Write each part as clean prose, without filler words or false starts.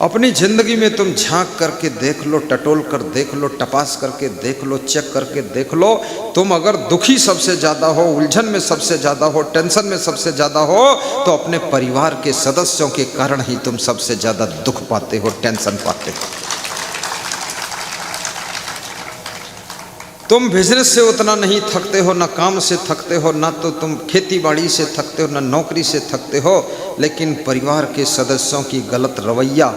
अपनी जिंदगी में तुम झांक करके देख लो, टटोल कर देख लो, टपास करके देख लो, चेक करके देख लो। तुम अगर दुखी सबसे ज्यादा हो, उलझन में सबसे ज्यादा हो, टेंशन में सबसे ज्यादा हो, तो अपने परिवार के सदस्यों के कारण ही तुम सबसे ज्यादा दुख पाते हो, टेंशन पाते हो। तुम बिजनेस से उतना नहीं थकते हो, ना काम से थकते हो, ना तो तुम खेती बाड़ी से थकते हो, ना नौकरी से थकते हो, लेकिन परिवार के सदस्यों की गलत रवैया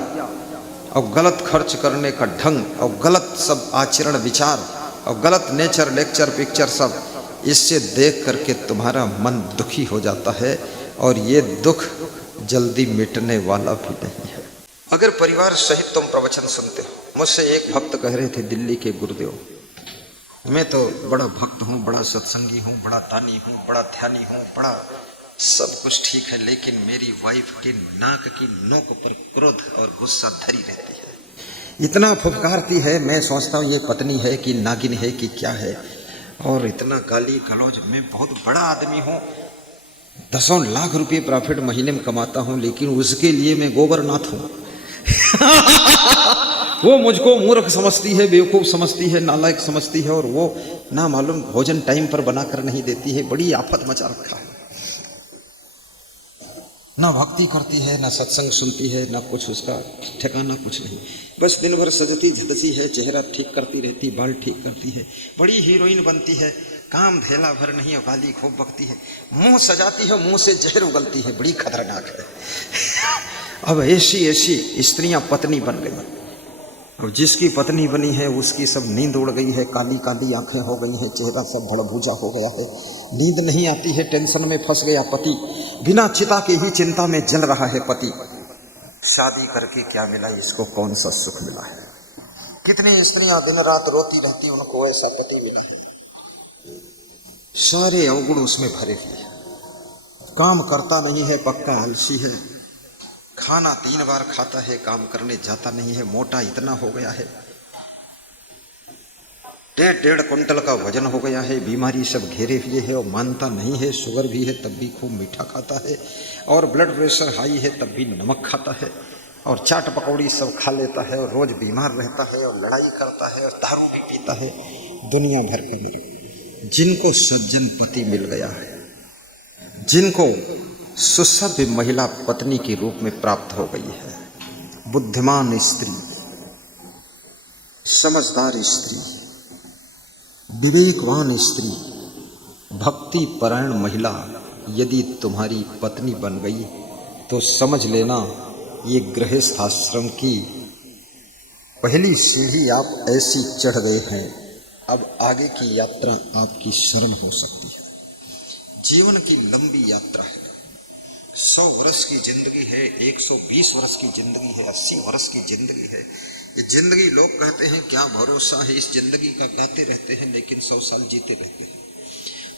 और गलत खर्च करने का ढंग और गलत सब आचरण विचार और गलत नेचर लेक्चर पिक्चर सब, इससे देख करके तुम्हारा मन दुखी हो जाता है और ये दुख जल्दी मिटने वाला भी नहीं है। अगर परिवार सहित तुम प्रवचन सुनते हो, मुझसे एक भक्त कह रहे थे दिल्ली के गुरुदेव, मैं तो बड़ा भक्त हूँ, बड़ा सत्संगी हूँ, बड़ा दानी हूँ, बड़ा ध्यानी हूँ, बड़ा सब कुछ ठीक है, लेकिन मेरी वाइफ के नाक की नोक पर क्रोध और गुस्सा धरी रहती है। इतना फुफकारती है, मैं सोचता हूँ ये पत्नी है कि नागिन है कि क्या है, और इतना गाली गलौज। मैं बहुत बड़ा आदमी हूँ, 10 लाख रुपए प्रॉफिट महीने में कमाता हूँ, लेकिन उसके लिए मैं गोबरनाथ हूँ। वो मुझको मूर्ख समझती है, बेवकूफ़ समझती है, नालायक समझती है, और वो ना मालूम भोजन टाइम पर बनाकर नहीं देती है। बड़ी आफत मचा रखा है। ना भक्ति करती है, ना सत्संग सुनती है, ना कुछ उसका ठिकाना कुछ नहीं। बस दिन भर सजती झदसी है, चेहरा ठीक करती रहती, बाल ठीक करती है, बड़ी हीरोइन बनती है, काम धेला भर नहीं, गाली खूब बकती है, मुंह सजाती है, मुंह से जहर उगलती है, बड़ी खतरनाक है। अब ऐसी ऐसी स्त्रियां पत्नी बन गई, और जिसकी पत्नी बनी है उसकी सब नींद उड़ गई है, काली काली आंखें हो गई हैं, चेहरा सब भड़भूजा हो गया है, नींद नहीं आती है, टेंशन में फंस गया पति, बिना चिता की ही चिंता में जल रहा है पति। शादी करके क्या मिला इसको, कौन सा सुख मिला है? कितनी स्त्रियां दिन रात रोती रहती, उनको ऐसा पति मिला है। सारे अवगुण उसमें भरे हुए, काम करता नहीं है, पक्का आलसी है, खाना 3 बार खाता है, काम करने जाता नहीं है, मोटा इतना हो गया है, 1.5 क्विंटल का वजन हो गया है, बीमारी सब घेरे हुए है, और मानता नहीं है, शुगर भी है तब भी खूब मीठा खाता है, और ब्लड प्रेशर हाई है तब भी नमक खाता है, और चाट पकौड़ी सब खा लेता है, और रोज बीमार रहता है, और लड़ाई करता है, और दारू भी पीता है। दुनिया भर के लोग जिनको सज्जन पति मिल गया है, जिनको सुसभ्य महिला पत्नी के रूप में प्राप्त हो गई है, बुद्धिमान स्त्री, समझदार स्त्री, विवेकवान स्त्री, भक्ति परायण महिला यदि तुम्हारी पत्नी बन गई तो समझ लेना ये गृहस्थ आश्रम की पहली सीढ़ी आप ऐसी चढ़ गए हैं, अब आगे की यात्रा आपकी सरल हो सकती है। जीवन की लंबी यात्रा है, 100 वर्ष की जिंदगी है, 120 वर्ष की जिंदगी है, 80 वर्ष की जिंदगी है। ये जिंदगी लोग कहते हैं क्या भरोसा है इस जिंदगी का, गाते रहते हैं, लेकिन 100 साल जीते रहते हैं।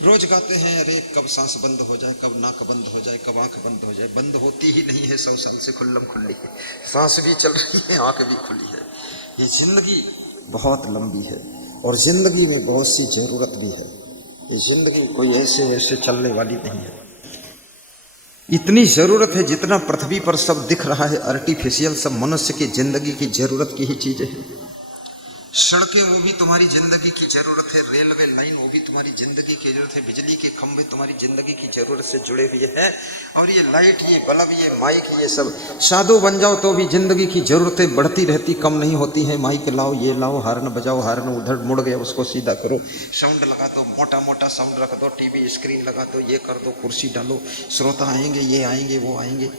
रोज गाते हैं अरे कब सांस बंद हो जाए, कब नाक बंद हो जाए, कब आंख बंद हो जाए, बंद होती ही नहीं है 100 साल से, खुल्लम खुल्ली है, सांस भी चल रही है, आंख भी खुली है। ये जिंदगी बहुत लंबी है, और जिंदगी में बहुत सी जरूरत भी है। ये जिंदगी कोई ऐसे ऐसे चलने वाली नहीं है। इतनी जरूरत है जितना पृथ्वी पर सब दिख रहा है आर्टिफिशियल, सब मनुष्य की जिंदगी की जरूरत की ही चीजें हैं। सड़कें वो भी तुम्हारी जिंदगी की जरूरत है, रेलवे लाइन वो भी तुम्हारी जिंदगी की जरूरत है, बिजली के खंभे तुम्हारी जिंदगी की जरूरत से जुड़े हुए हैं, और ये लाइट, ये बल्ब, ये माइक, ये सब साधु बन जाओ तो भी जिंदगी की जरूरतें बढ़ती रहती, कम नहीं होती हैं। माइक लाओ, ये लाओ, हार्न बजाओ, हार्न उधर मुड़ गया उसको सीधा करो, साउंड लगा दो, मोटा मोटा साउंड रख दो, टीवी स्क्रीन लगा दो, ये कर दो, कुर्सी डालो, श्रोता आएंगे, ये आएंगे, वो आएंगे।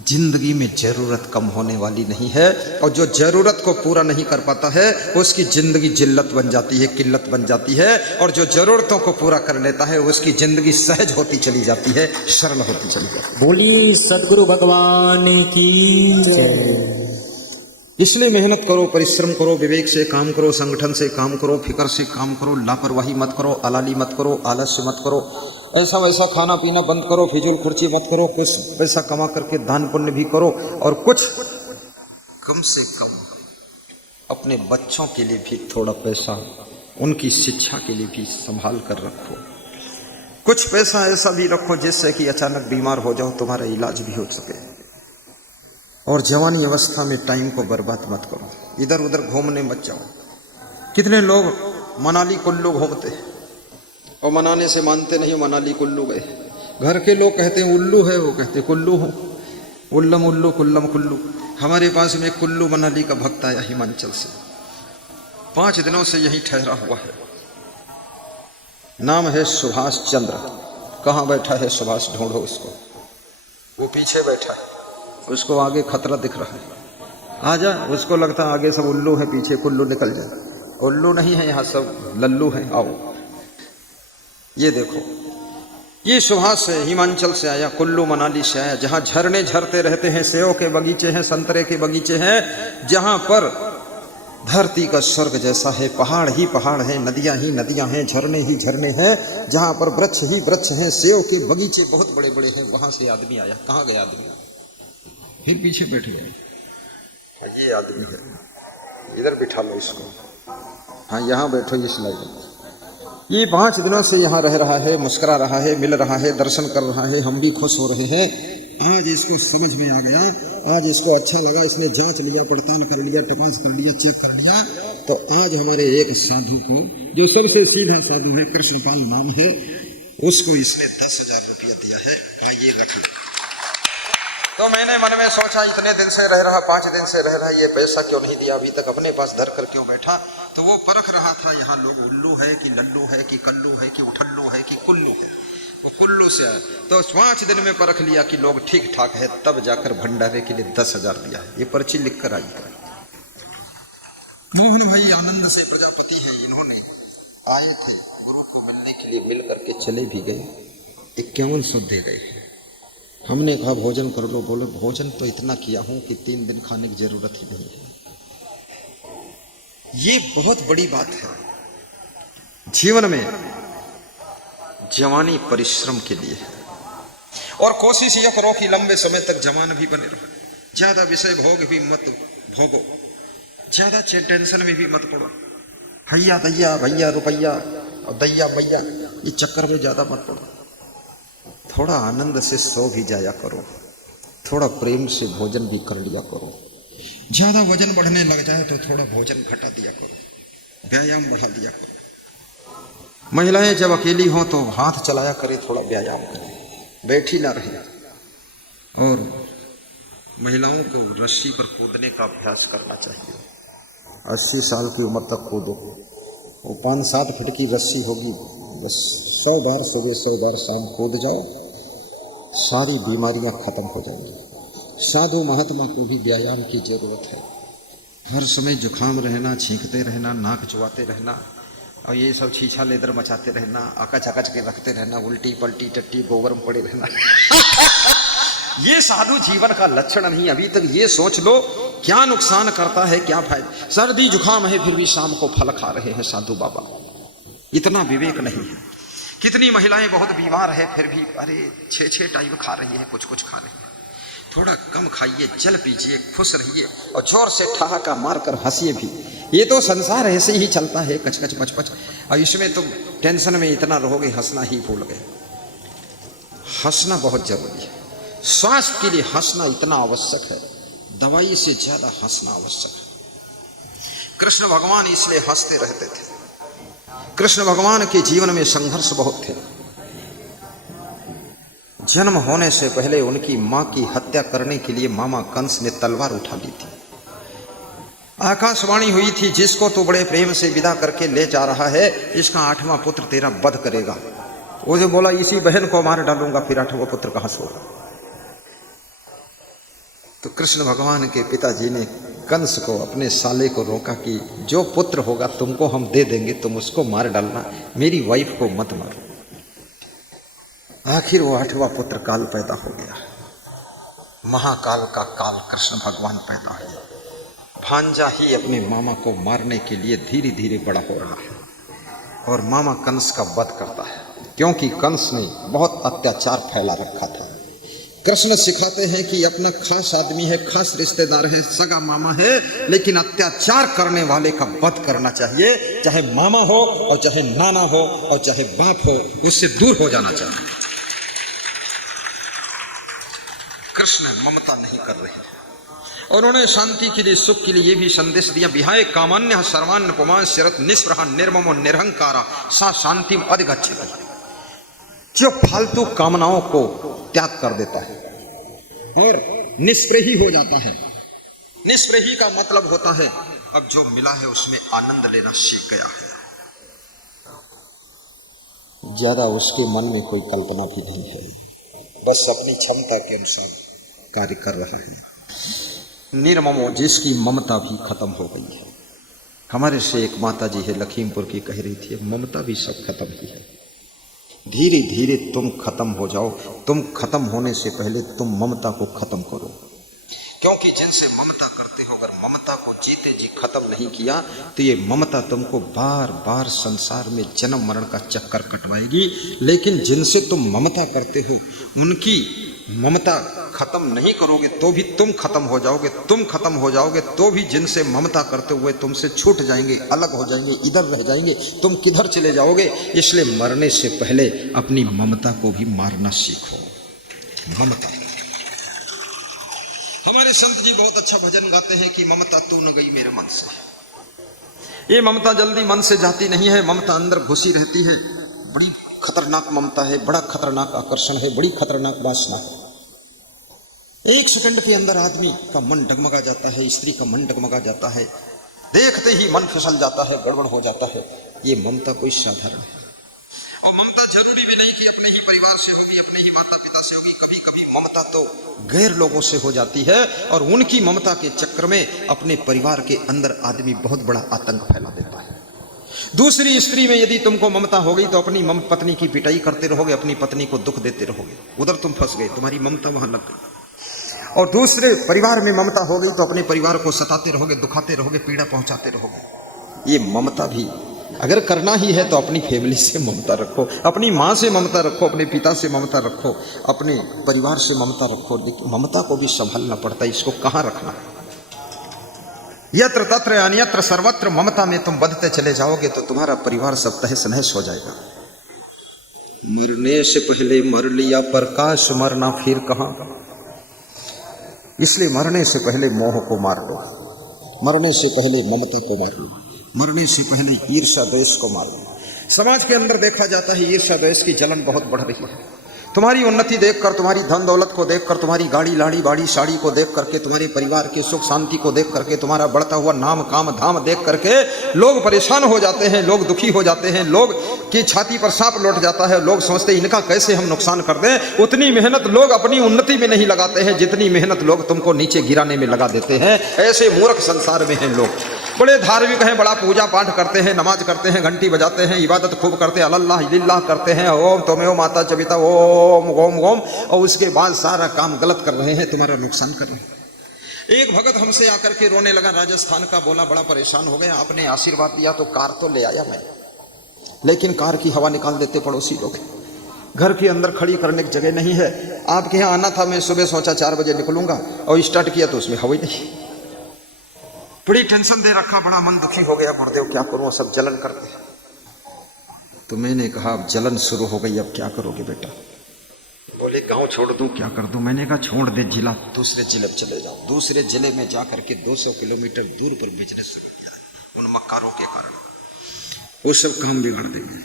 जिंदगी में जरूरत कम होने वाली नहीं है, और जो जरूरत को पूरा नहीं कर पाता है उसकी जिंदगी जिल्लत बन जाती है, किल्लत बन जाती है, और जो जरूरतों को पूरा कर लेता है उसकी जिंदगी सहज होती चली जाती है, सरल होती चली जाती है। बोलिए सद्गुरु भगवान की जय। इसलिए मेहनत करो, परिश्रम करो, विवेक से काम करो, संगठन से काम करो, फिक्र से काम करो, लापरवाही मत करो, अलाली मत करो, आलस्य मत करो, ऐसा वैसा खाना पीना बंद करो, फिजूल खर्ची मत करो, कुछ पैसा कमा करके दान पुण्य भी करो, और कुछ कम से कम अपने बच्चों के लिए भी थोड़ा पैसा, उनकी शिक्षा के लिए भी संभाल कर रखो। कुछ पैसा ऐसा भी रखो जिससे कि अचानक बीमार हो जाओ, तुम्हारा इलाज भी हो सके। और जवानी अवस्था में टाइम को बर्बाद मत करो, इधर उधर घूमने मत जाओ। कितने लोग मनाली कुल्लू घूमते और मनाने से मानते नहीं, मनाली कुल्लू गए। घर के लोग कहते हैं उल्लू है, वो कहते कुल्लू हो, उल्लम उल्लू कुल्लम कुल्लू। हमारे पास में कुल्लू मनाली का भक्त आया हिमाचल से, 5 दिनों से यहीं ठहरा हुआ है। नाम है सुभाष चंद्र। कहाँ बैठा है सुभाष? ढूंढो उसको, वो पीछे बैठा है, उसको आगे खतरा दिख रहा है। आ जा, उसको लगता आगे सब उल्लू है, पीछे कुल्लू निकल जाए। उल्लू नहीं है, यहाँ सब लल्लू हैं। आओ, ये देखो, ये सुभाष है, हिमाचल से आया, कुल्लू मनाली से आया, जहाँ झरने झरते रहते हैं, सेव के बगीचे हैं, संतरे के बगीचे हैं, जहाँ पर धरती का स्वर्ग जैसा है, पहाड़ ही पहाड़ है, नदियां ही नदियां हैं, झरने ही झरने हैं, जहाँ पर वृक्ष ही वृक्ष हैं, सेव के बगीचे बहुत बड़े बड़े हैं। वहां से आदमी आया। कहाँ गया आदमी? फिर पीछे बैठ गया। ये आदमी है, इधर बिठा लो इसको। हाँ, यहाँ बैठो इस लाइन में। ये 5 दिनों से यहाँ रह रहा है, मुस्कुरा रहा है, मिल रहा है, दर्शन कर रहा है, हम भी खुश हो रहे हैं। आज इसको समझ में आ गया, आज इसको अच्छा लगा, इसने जांच लिया, पड़ताल कर लिया, तपास कर लिया, चेक कर लिया। तो आज हमारे एक साधु को, जो सबसे सीधा साधु है, कृष्णपाल नाम है, उसको इसने 10,000 रुपया दिया है। कहा ये रख लो। तो मैंने मन में सोचा, इतने दिन से रह रहा, 5 दिन से रह रहा, ये पैसा क्यों नहीं दिया अभी तक, अपने पास धर कर क्यों बैठा? तो वो परख रहा था यहाँ लोग उल्लू है कि लल्लू है कि कल्लू है कि उठल्लू है कि कुल्लू है। वो कुल्लू से आया, तो 5 दिन में परख लिया कि लोग ठीक ठाक है, तब जाकर भंडारे के लिए 10,000 दिया है। ये पर्ची लिख कर आई। मोहन भाई आनंद से प्रजापति हैं, इन्होंने आए थे, गुरु को मिलने के लिए, मिल करके चले भी गए, 5100 दे गए। हमने कहा भोजन कर लो। बोले भोजन तो इतना किया हूं कि 3 दिन खाने की जरूरत ही नहीं है। ये बहुत बड़ी बात है जीवन में। जवानी परिश्रम के लिए है, और कोशिश यह करो कि लंबे समय तक जवान भी बने रहो। ज्यादा विषय भोग भी मत भोगो, ज्यादा टेंशन में भी मत पड़ो। भैया दैया, भैया रुपैया और दैया मैया, ये चक्कर में ज्यादा मत पड़ो। थोड़ा आनंद से सो भी जाया करो, थोड़ा प्रेम से भोजन भी कर लिया करो। ज्यादा वजन बढ़ने लग जाए तो थोड़ा भोजन घटा दिया करो, व्यायाम बढ़ा दिया करो। महिलाएं जब अकेली हों तो हाथ चलाया करे, थोड़ा व्यायाम करें, बैठी ना रहे। और महिलाओं को रस्सी पर कूदने का अभ्यास करना चाहिए। 80 साल की उम्र तक कूदो, वो 5-7 फीट की रस्सी होगी, बस 100 बार सुबह 100 बार शाम कूद जाओ, सारी बीमारियां खत्म हो जाएंगी। साधु महात्मा को भी व्यायाम की जरूरत है। हर समय जुकाम रहना, छींकते रहना, नाक चुवाते रहना, और ये सब छीछा लेदर मचाते रहना, अकच अकच के रखते रहना, उल्टी पलटी टट्टी गोबर में पड़े रहना ये साधु जीवन का लक्षण नहीं। अभी तक ये सोच लो क्या नुकसान करता है, क्या फायदा। सर्दी जुकाम है फिर भी शाम को फल खा रहे हैं साधु बाबा, इतना विवेक नहीं है। कितनी महिलाएं बहुत बीमार है फिर भी अरे 6-6 टाइम खा रही है, कुछ खा रही है। थोड़ा कम खाइए, जल पीजिए, खुश रहिए, और जोर से ठहाका मारकर हंसिए भी। ये तो संसार ऐसे ही चलता है, कचकच पचपच, और इसमें तुम टेंशन में इतना रहोगे, हंसना ही भूल गए। हंसना बहुत जरूरी है, स्वास्थ्य के लिए हंसना इतना आवश्यक है, दवाई से ज्यादा हंसना आवश्यक है। कृष्ण भगवान इसलिए हंसते रहते थे। कृष्ण भगवान के जीवन में संघर्ष बहुत थे। जन्म होने से पहले उनकी मां की हत्या करने के लिए मामा कंस ने तलवार उठा ली थी। आकाशवाणी हुई थी, जिसको तो बड़े प्रेम से विदा करके ले जा रहा है, इसका 8वां पुत्र तेरा वध करेगा। वो जो बोला इसी बहन को मार डालूंगा, फिर 8वां पुत्र कहां से होगा। तो कृष्ण भगवान के पिताजी ने कंस को, अपने साले को रोका कि जो पुत्र होगा तुमको हम दे देंगे, तुम उसको मार डालना, मेरी वाइफ को मत मारो। आखिर वो 8वां पुत्र काल पैदा हो गया। महाकाल का काल कृष्ण भगवान पैदा हुआ। भांजा ही अपने मामा को मारने के लिए धीरे धीरे बड़ा हो रहा है, और मामा कंस का वध करता है, क्योंकि कंस ने बहुत अत्याचार फैला रखा था। कृष्ण सिखाते हैं कि अपना खास आदमी है, खास रिश्तेदार है, सगा मामा है, लेकिन अत्याचार करने वाले का वध करना चाहिए। चाहे मामा हो और चाहे नाना हो और चाहे बाप हो, उससे दूर हो जाना चाहिए। कृष्ण ममता नहीं कर रहे हैं, और उन्होंने शांति के लिए, सुख के लिए ये भी संदेश दिया, विहाय कामान्य सर्वान्न पुमान शरत निस्पृहा निर्ममो निरहंकारा सा शांतिम अधिगच्छति। जो फालतू कामनाओं को त्याग कर देता है और निष्प्रही हो जाता है। निष्प्रही का मतलब होता है अब जो मिला है उसमें आनंद लेना सीख गया है, ज्यादा उसके मन में कोई कल्पना भी नहीं है, बस अपनी क्षमता के अनुसार कार्य कर रहा है। निर्ममो, जिसकी ममता भी खत्म हो गई है। हमारे से एक माता जी है लखीमपुर की, कह रही थी ममता भी सब खत्म ही है। धीरे धीरे तुम खत्म हो जाओ, तुम खत्म होने से पहले तुम ममता को खत्म करो, क्योंकि जिनसे ममता करते हो अगर ममता को जीते जी खत्म नहीं किया तो ये ममता तुमको बार बार संसार में जन्म मरण का चक्कर कटवाएगी। लेकिन जिनसे तुम ममता करते हो उनकी ममता खत्म नहीं करोगे तो भी तुम खत्म हो जाओगे, तुम खत्म हो जाओगे तो भी जिनसे ममता करते हुए तुमसे छूट जाएंगे, अलग हो जाएंगे, इधर रह जाएंगे, तुम किधर चले जाओगे। इसलिए मरने से पहले अपनी ममता को भी मारना सीखो। ममता, हमारे संत जी बहुत अच्छा भजन गाते हैं कि ममता तू न गई मेरे मन से। ये ममता जल्दी मन से जाती नहीं है, ममता अंदर घुसी रहती है। बड़ी खतरनाक ममता है, बड़ा खतरनाक आकर्षण है, बड़ी खतरनाक वासना है। एक सेकंड के अंदर आदमी का मन डगमगा जाता है, स्त्री का मन डगमगा जाता है, देखते ही मन फिसल जाता है, गड़बड़ हो जाता है। ये ममता कोई साधारण है। और ममता जरूरी भी नहीं कि अपने ही परिवार से होगी, अपने ही माता पिता से होगी। कभी कभी ममता तो गैर लोगों से हो जाती है और उनकी ममता के चक्कर में अपने परिवार के अंदर आदमी बहुत बड़ा आतंक फैला देता है। दूसरी स्त्री में यदि तुमको ममता हो गई तो अपनी पत्नी की पिटाई करते रहोगे, अपनी पत्नी को दुख देते रहोगे, उधर तुम फंस गए, तुम्हारी ममता वहां लग गई। और दूसरे परिवार में ममता हो गई तो अपने परिवार को सताते रहोगे, दुखाते रहोगे, पीड़ा पहुंचाते रहोगे। ये ममता भी अगर करना ही है तो अपनी फैमिली से ममता रखो, अपनी माँ से ममता रखो, अपने पिता से ममता रखो, अपने परिवार से ममता रखो। लेकिन ममता को भी संभालना पड़ता है, इसको कहाँ रखना है। यत्र तत्र अन्यत्र सर्वत्र ममता में तुम बदते चले जाओगे तो तुम्हारा परिवार सब तहस नहस हो जाएगा। मरने से पहले मर लिया प्रकाश, मरना फिर कहाँ। इसलिए मरने से पहले मोह को मार लो, मरने से पहले ममता को मार लो, मरने से पहले ईर्ष्या द्वेष को मार लो। समाज के अंदर देखा जाता है ईर्ष्या द्वेष की जलन बहुत बढ़ रही है। तुम्हारी उन्नति देखकर, तुम्हारी धन दौलत को देखकर, तुम्हारी गाड़ी लाड़ी बाड़ी साड़ी को देख करके, तुम्हारे परिवार के सुख शांति को देख करके, तुम्हारा बढ़ता हुआ नाम काम धाम देख करके लोग परेशान हो जाते हैं, लोग दुखी हो जाते हैं, लोग की छाती पर सांप लौट जाता है। लोग सोचते हैं इनका कैसे हम नुकसान कर दें। उतनी मेहनत लोग अपनी उन्नति में नहीं लगाते हैं जितनी मेहनत लोग तुमको नीचे गिराने में लगा देते हैं। ऐसे मूर्ख संसार में हैं लोग। बड़े धार्मिक हैं, बड़ा पूजा पाठ करते हैं, नमाज करते हैं, घंटी बजाते हैं, इबादत खूब करते हैं, अल्लाह इल्लाह करते हैं, ओम तमेव माता चबिता ओम ओम ओम, और उसके बाद सारा काम गलत कर रहे हैं, तुम्हारा नुकसान कर रहे हैं। एक भगत हमसे आकर के रोने लगा, राजस्थान का, बोला बड़ा परेशान हो गया, आपने आशीर्वाद दिया तो कार तो ले आया मैं, लेकिन कार की हवा निकाल देते पड़ोसी लोग, घर के अंदर खड़ी करने की जगह नहीं है। आपके यहाँ आना था, मैं सुबह सोचा 4 बजे निकलूंगा और स्टार्ट किया तो उसमें हवा ही नहीं। बड़ी टेंशन दे रखा, बड़ा मन दुखी हो गया, गुरुदेव क्या करूं, सब जलन करते हैं। तो मैंने कहा अब जलन शुरू हो गई, अब क्या करोगे बेटा। बोले गांव छोड़ दूं, क्या कर दूं। मैंने कहा छोड़ दे, जिला दूसरे जिले में चले जाओ। दूसरे जिले में जा करके 200 किलोमीटर दूर पर बिजनेस शुरू किया उन मक्कारों के कारण। वो सब काम बिगड़ देंगे।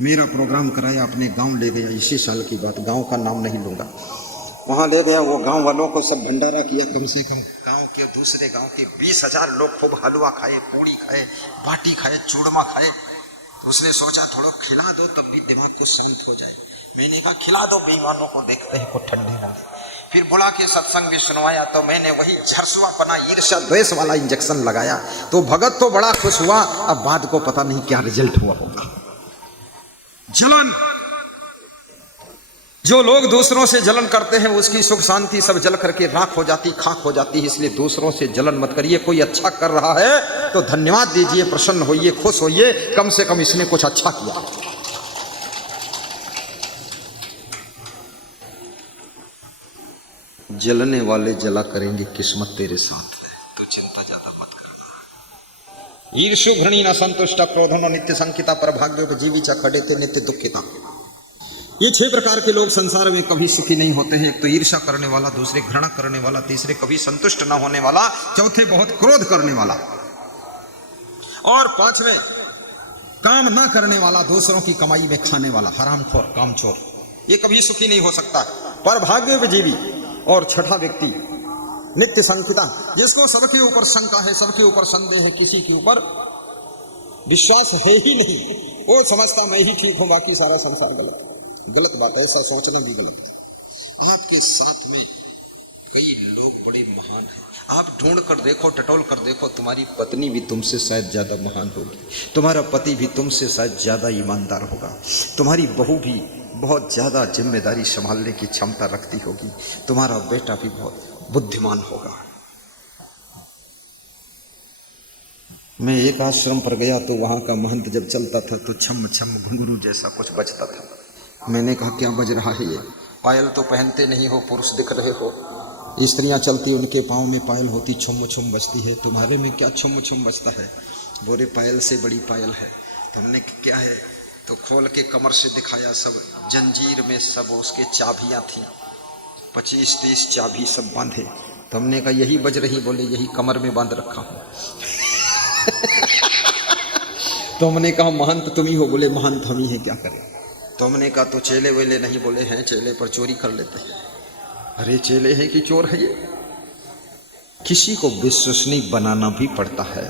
मेरा प्रोग्राम कराया, अपने गांव ले गया, इसी साल की बात, गांव का नाम नहीं लूंगा। वहां ले गया, वो गांव वालों को सब भंडारा किया, कम से कम गांव के दूसरे गांव के 20,000 लोग खूब हलवा खाए, पूड़ी खाए, बाटी खाए, चूरमा खाए। तो उसने सोचा थोड़ा खिला दो तब भी दिमाग को शांत हो जाए। मैंने कहा खिला दो, बेईमानों को देखते हैं को ठंडी ना। फिर बुला के सत्संग भी सुनवाया तो मैंने वही झरसुआपना ईर्ष्या द्वेष वाला इंजेक्शन लगाया। तो भगत तो बड़ा खुश हुआ, अब बाद को पता नहीं क्या रिजल्ट हुआ होगा। जलन, जो लोग दूसरों से जलन करते हैं उसकी सुख शांति सब जल करके राख हो जाती, खाक हो जाती है। इसलिए दूसरों से जलन मत करिए। कोई अच्छा कर रहा है तो धन्यवाद दीजिए, प्रसन्न होइए, खुश होइए, कम से कम इसने कुछ अच्छा किया। जलने वाले जला करेंगे, किस्मत तेरे साथ है, तू चिंता ज्यादा मत करना। ईर्ष्यु घृणी न संतुष्ट क्रोधनो नित्य संकिता पर भाग्योपजीवी च खड़े थे नित्य दुखिता। ये 6 प्रकार के लोग संसार में कभी सुखी नहीं होते हैं। एक तो ईर्ष्या करने वाला, दूसरे घृणा करने वाला, तीसरे कभी संतुष्ट न होने वाला, चौथे बहुत क्रोध करने वाला, और पांचवें काम न करने वाला, दूसरों की कमाई में खाने वाला, हरामखोर, कामचोर। ये कभी सुखी नहीं हो सकता। पर भाग्यजीवी और छठा व्यक्ति नित्य संकिता, जिसको सबके ऊपर शंका है, सबके ऊपर संदेह है, किसी के ऊपर विश्वास है ही नहीं, वो समझता मैं ही ठीक हूं, बाकी सारा संसार गलत है। गलत बात है, ऐसा सोचना भी गलत है। आपके साथ में कई लोग बड़े महान हैं, आप ढूंढ कर देखो, टटोल कर देखो, तुम्हारी पत्नी भी तुमसे शायद ज्यादा महान होगी, तुम्हारा पति भी तुमसे शायद ज्यादा ईमानदार होगा, तुम्हारी बहू भी बहुत ज्यादा जिम्मेदारी संभालने की क्षमता रखती होगी, तुम्हारा बेटा भी बहुत बुद्धिमान होगा। मैं एक आश्रम पर गया तो वहां का महंत जब चलता था तो छम छम घुंघरू जैसा कुछ बजता था। मैंने कहा क्या बज रहा है ये? पायल तो पहनते नहीं हो, पुरुष दिख रहे हो, स्त्रियां चलती उनके पाँव में पायल होती, छुम छुम बजती है, तुम्हारे में क्या छुम छुम बजता है? बोरे पायल से बड़ी पायल है। तो हमने क्या है तो खोल के कमर से दिखाया, सब जंजीर में सब उसके चाबियां थी, 25-30 चाबी सब बांधे। तो हमने कहा यही बज रही? बोले यही कमर में बांध रखा हूं। तो हमने कहा महंत तुम ही हो? बोले महंत हम ही है, क्या करें? तो हमने कहा तो चेले वेले नहीं? बोले हैं, चेले पर चोरी कर लेते हैं। अरे चेले हैं कि चोर है? ये किसी को विश्वसनीय बनाना भी पड़ता है।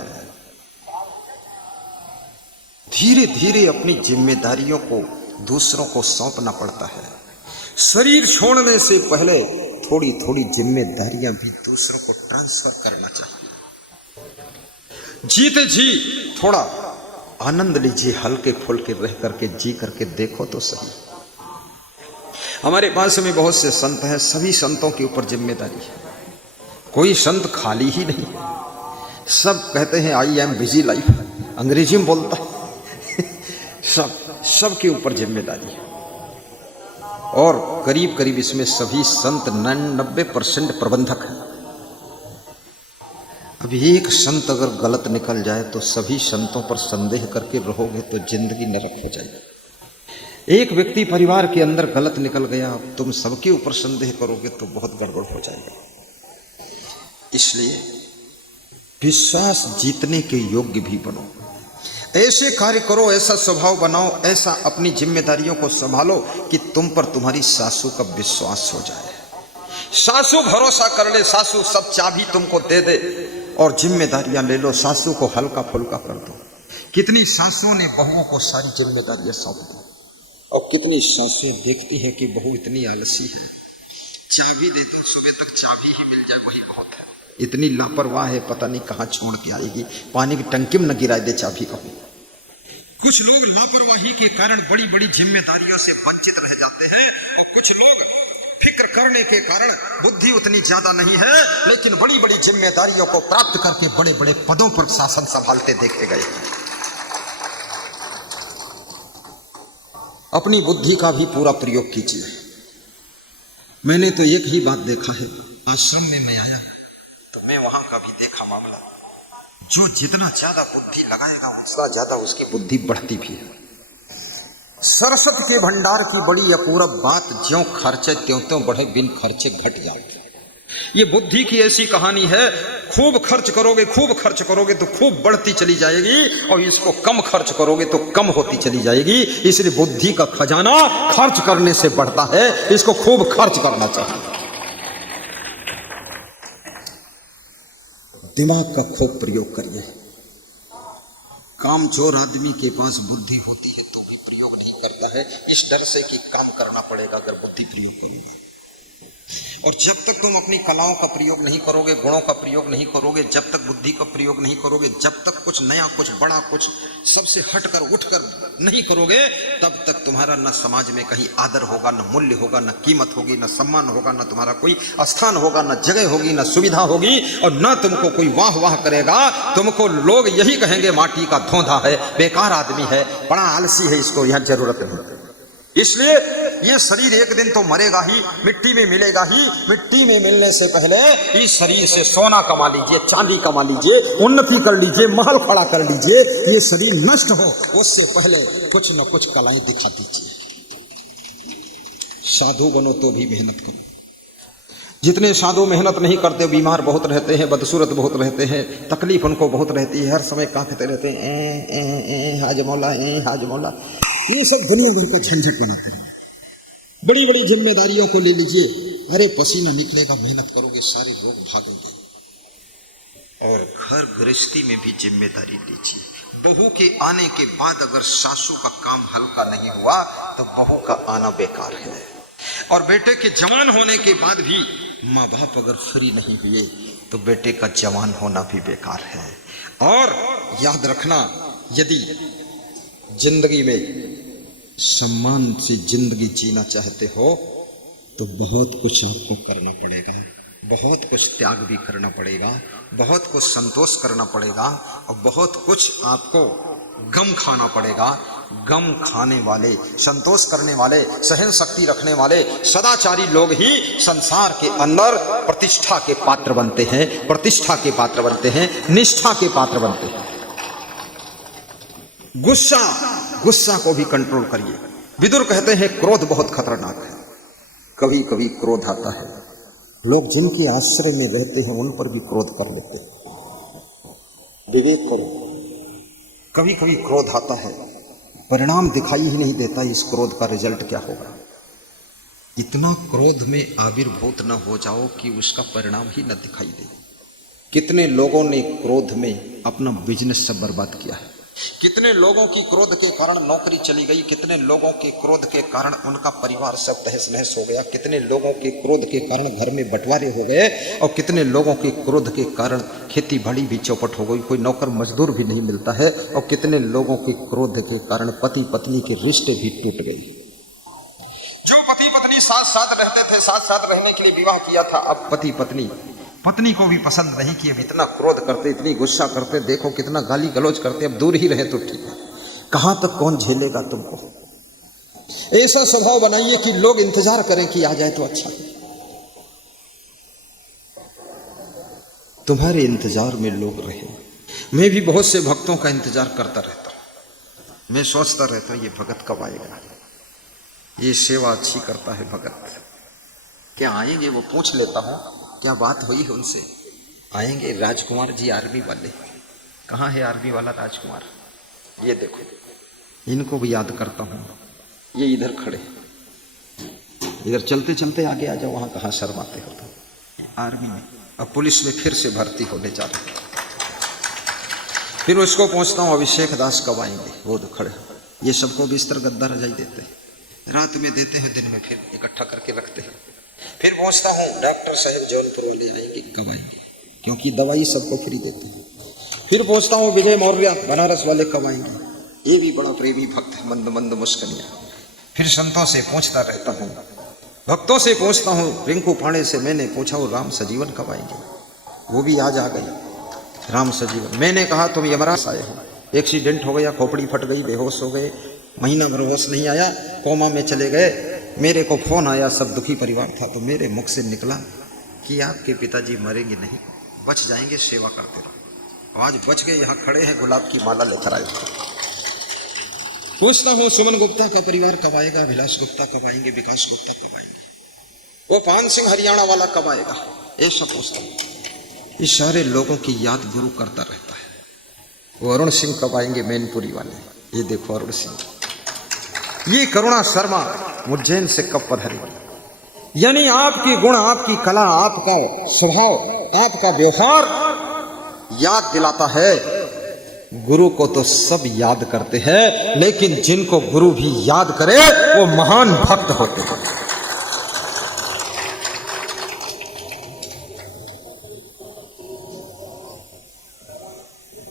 धीरे धीरे अपनी जिम्मेदारियों को दूसरों को सौंपना पड़ता है। शरीर छोड़ने से पहले थोड़ी थोड़ी जिम्मेदारियां भी दूसरों को ट्रांसफर करना चाहिए। जीते जी थोड़ा आनंद लीजिए, हल्के फुल्के रह करके जी करके देखो तो सही। हमारे पास में बहुत से संत हैं, सभी संतों के ऊपर जिम्मेदारी है, कोई संत खाली ही नहीं। सब कहते हैं आई एम बिजी लाइफ, अंग्रेजी में बोलता है। सबके ऊपर जिम्मेदारी है, और करीब करीब इसमें सभी संत 99% प्रबंधक हैं। अब एक संत अगर गलत निकल जाए तो सभी संतों पर संदेह करके रहोगे तो जिंदगी नरक हो जाएगी। एक व्यक्ति परिवार के अंदर गलत निकल गया, तुम सबके ऊपर संदेह करोगे तो बहुत गड़बड़ हो जाएगा। इसलिए विश्वास जीतने के योग्य भी बनो, ऐसे कार्य करो, ऐसा स्वभाव बनाओ, ऐसा अपनी जिम्मेदारियों को संभालो कि तुम पर तुम्हारी सासू का विश्वास हो जाए। सासू भरोसा कर ले, सासू सब चाबी तुमको दे दे और जिम्मेदारियां ले लो, सासू को हल्का फुल्का कर दो। कितनी सासुओं ने बहुओं को सारी जिम्मेदारियां सौंप दी, और कितनी सासुएं देखती हैं कि बहू इतनी आलसी है, चाबी दे दो, सुबह तक चाबी ही मिल जाए वही बहुत है, इतनी लापरवाह है, पता नहीं कहाँ छोड़ के आएगी, पानी की टंकी में न गिरा दे चाबी को। कुछ लोग लापरवाही के कारण बड़ी बड़ी जिम्मेदारियों से वंचित रह जाते हैं, और कुछ लोग फिक्र करने के कारण बुद्धि उतनी ज्यादा नहीं है, लेकिन बड़ी बड़ी जिम्मेदारियों को प्राप्त करके बड़े बड़े पदों पर शासन संभालते देखे गए। अपनी बुद्धि का भी पूरा प्रयोग कीजिए। मैंने तो एक ही बात देखा है, आश्रम में मैं आया तो मैं वहां का भी देखा मामला, जो जितना ज्यादा बुद्धि लगाएगा उतना ज्यादा उसकी बुद्धि बढ़ती भी है। सरस्वत के भंडार की बड़ी अपूर्व बात, ज्यों खर्चे त्यों त्यों बढ़े, बिन खर्चे घट जाते। ये बुद्धि की ऐसी कहानी है, खूब खर्च करोगे, खूब खर्च करोगे तो खूब बढ़ती चली जाएगी, और इसको कम खर्च करोगे तो कम होती चली जाएगी। इसलिए बुद्धि का खजाना खर्च करने से बढ़ता है, इसको खूब खर्च करना चाहिए। दिमाग का खूब प्रयोग करिए। कामचोर आदमी के पास बुद्धि होती है तो भी प्रयोग नहीं करता है, इस डर से कि काम करना पड़ेगा अगर बुद्धि प्रयोग करूंगा। और जब तक तुम अपनी कलाओं का प्रयोग नहीं करोगे, गुणों का प्रयोग नहीं करोगे, जब तक बुद्धि का प्रयोग नहीं करोगे, जब तक कुछ नया, कुछ बड़ा, कुछ सबसे हटकर उठकर नहीं करोगे, तब तक तुम्हारा न समाज में कहीं आदर होगा, न मूल्य होगा, न कीमत होगी, न सम्मान होगा, न तुम्हारा कोई स्थान होगा, न जगह होगी, न सुविधा होगी, और न तुमको कोई वाह वाह करेगा। तुमको लोग यही कहेंगे माटी का धोंधा है, बेकार आदमी है, बड़ा आलसी है, इसको यहाँ जरूरत नहीं। इसलिए ये शरीर एक दिन तो मरेगा ही, मिट्टी में मिलेगा ही। मिट्टी में मिलने से पहले इस शरीर से सोना कमा लीजिए, चांदी कमा लीजिए, उन्नति कर लीजिए, महल खड़ा कर लीजिए। ये शरीर नष्ट हो उससे पहले कुछ न कुछ कलाएं दिखा दीजिए। साधु बनो तो भी मेहनत करो। जितने साधु मेहनत नहीं करते, बीमार बहुत रहते हैं, बदसूरत बहुत रहते हैं, तकलीफ उनको बहुत रहती है, हर समय कांपते रहते हैं, हाज मौला, हाज मौला। ये सब दुनिया भर का झंझट बनाते हैं। बड़ी बड़ी जिम्मेदारियों को ले लीजिए, अरे पसीना निकलेगा, मेहनत करोगे, सारे लोग भागेंगे। और घर गृहस्थी में भी जिम्मेदारी लीजिए। बहू के आने के बाद अगर सासू का काम हल्का नहीं हुआ तो बहू का आना बेकार है। और बेटे के जवान होने के बाद भी माँ बाप अगर फ्री नहीं हुए तो बेटे का जवान होना भी बेकार है। और याद रखना, यदि जिंदगी में सम्मान से जिंदगी जीना चाहते हो तो बहुत कुछ आपको करना पड़ेगा, बहुत कुछ त्याग भी करना पड़ेगा, बहुत कुछ संतोष करना पड़ेगा, और बहुत कुछ आपको गम खाना पड़ेगा। गम खाने वाले, संतोष करने वाले, सहन शक्ति रखने वाले, सदाचारी लोग ही संसार के अंदर प्रतिष्ठा के पात्र बनते हैं, प्रतिष्ठा के पात्र बनते हैं, निष्ठा के पात्र बनते हैं। गुस्सा को भी कंट्रोल करिए। विदुर कहते हैं क्रोध बहुत खतरनाक है। कभी कभी क्रोध आता है, लोग जिनके आश्रय में रहते हैं उन पर भी क्रोध कर लेते हैं। विवेक करो, कभी कभी क्रोध आता है, परिणाम दिखाई ही नहीं देता इस क्रोध का रिजल्ट क्या होगा। इतना क्रोध में आविर्भूत न हो जाओ कि उसका परिणाम ही न दिखाई दे। कितने लोगों ने क्रोध में अपना बिजनेस सब बर्बाद किया है, कितने लोगों की क्रोध के कारण नौकरी चली गई, कितने लोगों के क्रोध के कारण उनका परिवार सब तहस नहस हो गया, कितने लोगों के क्रोध के कारण घर में बंटवारे हो गए, और कितने लोगों के क्रोध के कारण खेती बाड़ी भी चौपट हो गई, कोई नौकर मजदूर भी नहीं मिलता है, और कितने लोगों के क्रोध के कारण पति पत्नी के रिश्ते भी टूट गए। जो पति पत्नी साथ साथ रहते थे, साथ साथ रहने के लिए विवाह किया था, अब पति पत्नी को भी पसंद नहीं कि अब इतना क्रोध करते, इतनी गुस्सा करते, देखो कितना गाली गलौज करते, अब दूर ही रहे तो ठीक है। कहां तक कौन झेलेगा तुमको। ऐसा स्वभाव बनाइए कि लोग इंतजार करें कि आ जाए तो अच्छा। तुम्हारे इंतजार में लोग रहे। मैं भी बहुत से भक्तों का इंतजार करता रहता हूं। मैं सोचता रहता हूं ये भगत कब आएगा, ये सेवा अच्छी करता है भगत, क्या आएंगे। वो पूछ लेता हूं क्या बात हुई है उनसे, आएंगे। राजकुमार जी आर्मी वाले, कहाँ है आर्मी वाला राजकुमार, ये देखो, इनको भी याद करता हूँ। ये इधर खड़े, इधर चलते चलते आगे आ जाओ, वहाँ कहाँ शर्माते हो तुम। आर्मी में, अब पुलिस में फिर से भर्ती होने जा रहे। फिर उसको पूछता हूँ अभिषेक दास कब आएंगे, वो तो खड़े। ये सबको बिस्तर गद्दा रजाई देते हैं, रात में देते हैं, दिन में फिर इकट्ठा करके रखते हैं। फिर पूछता हूँ डॉक्टर साहब जौनपुर वाले आएंगे, कब आएंगे, क्योंकि दवाई सबको फ्री देते हैं। फिर पूछता हूँ विजय मौर्य बनारस वाले कब आएंगे, ये भी बड़ा प्रेमी भक्त है, मंद मंद मुस्कनिया। फिर संतों से पूछता रहता हूँ, भक्तों से पूछता हूँ। रिंकू पांडे से मैंने पूछा वो राम सजीवन कब आएंगे, वो भी आज आ गई। राम सजीवन, मैंने कहा तुम यमराज आए हो, एक्सीडेंट हो गया, खोपड़ी फट गई, बेहोश हो गए, महीना भर होश नहीं आया, कोमा में चले गए। मेरे को फोन आया, सब दुखी परिवार था, तो मेरे मुख से निकला कि आपके पिताजी मरेंगे नहीं, बच जाएंगे, सेवा करते रहो। आज बच गए, यहाँ खड़े हैं, गुलाब की माला लेकर आए। पूछता हूँ सुमन गुप्ता का परिवार कब आएगा, विलास गुप्ता कब आएंगे, विकास गुप्ता कब आएंगे, वो पान सिंह हरियाणा वाला कब आएगा, ऐसा पूछता हूँ। इस सारे लोगों की याद गुरु करता रहता है। वो अरुण सिंह कब आएंगे, मैनपुरी वाले, ये देखो अरुण सिंह। ये करुणा शर्मा उज्जैन से कब पधारेगी। यानी आपकी गुण, आपकी कला, आपका स्वभाव, आपका व्यवहार याद दिलाता है। गुरु को तो सब याद करते हैं, लेकिन जिनको गुरु भी याद करे वो महान भक्त होते हैं।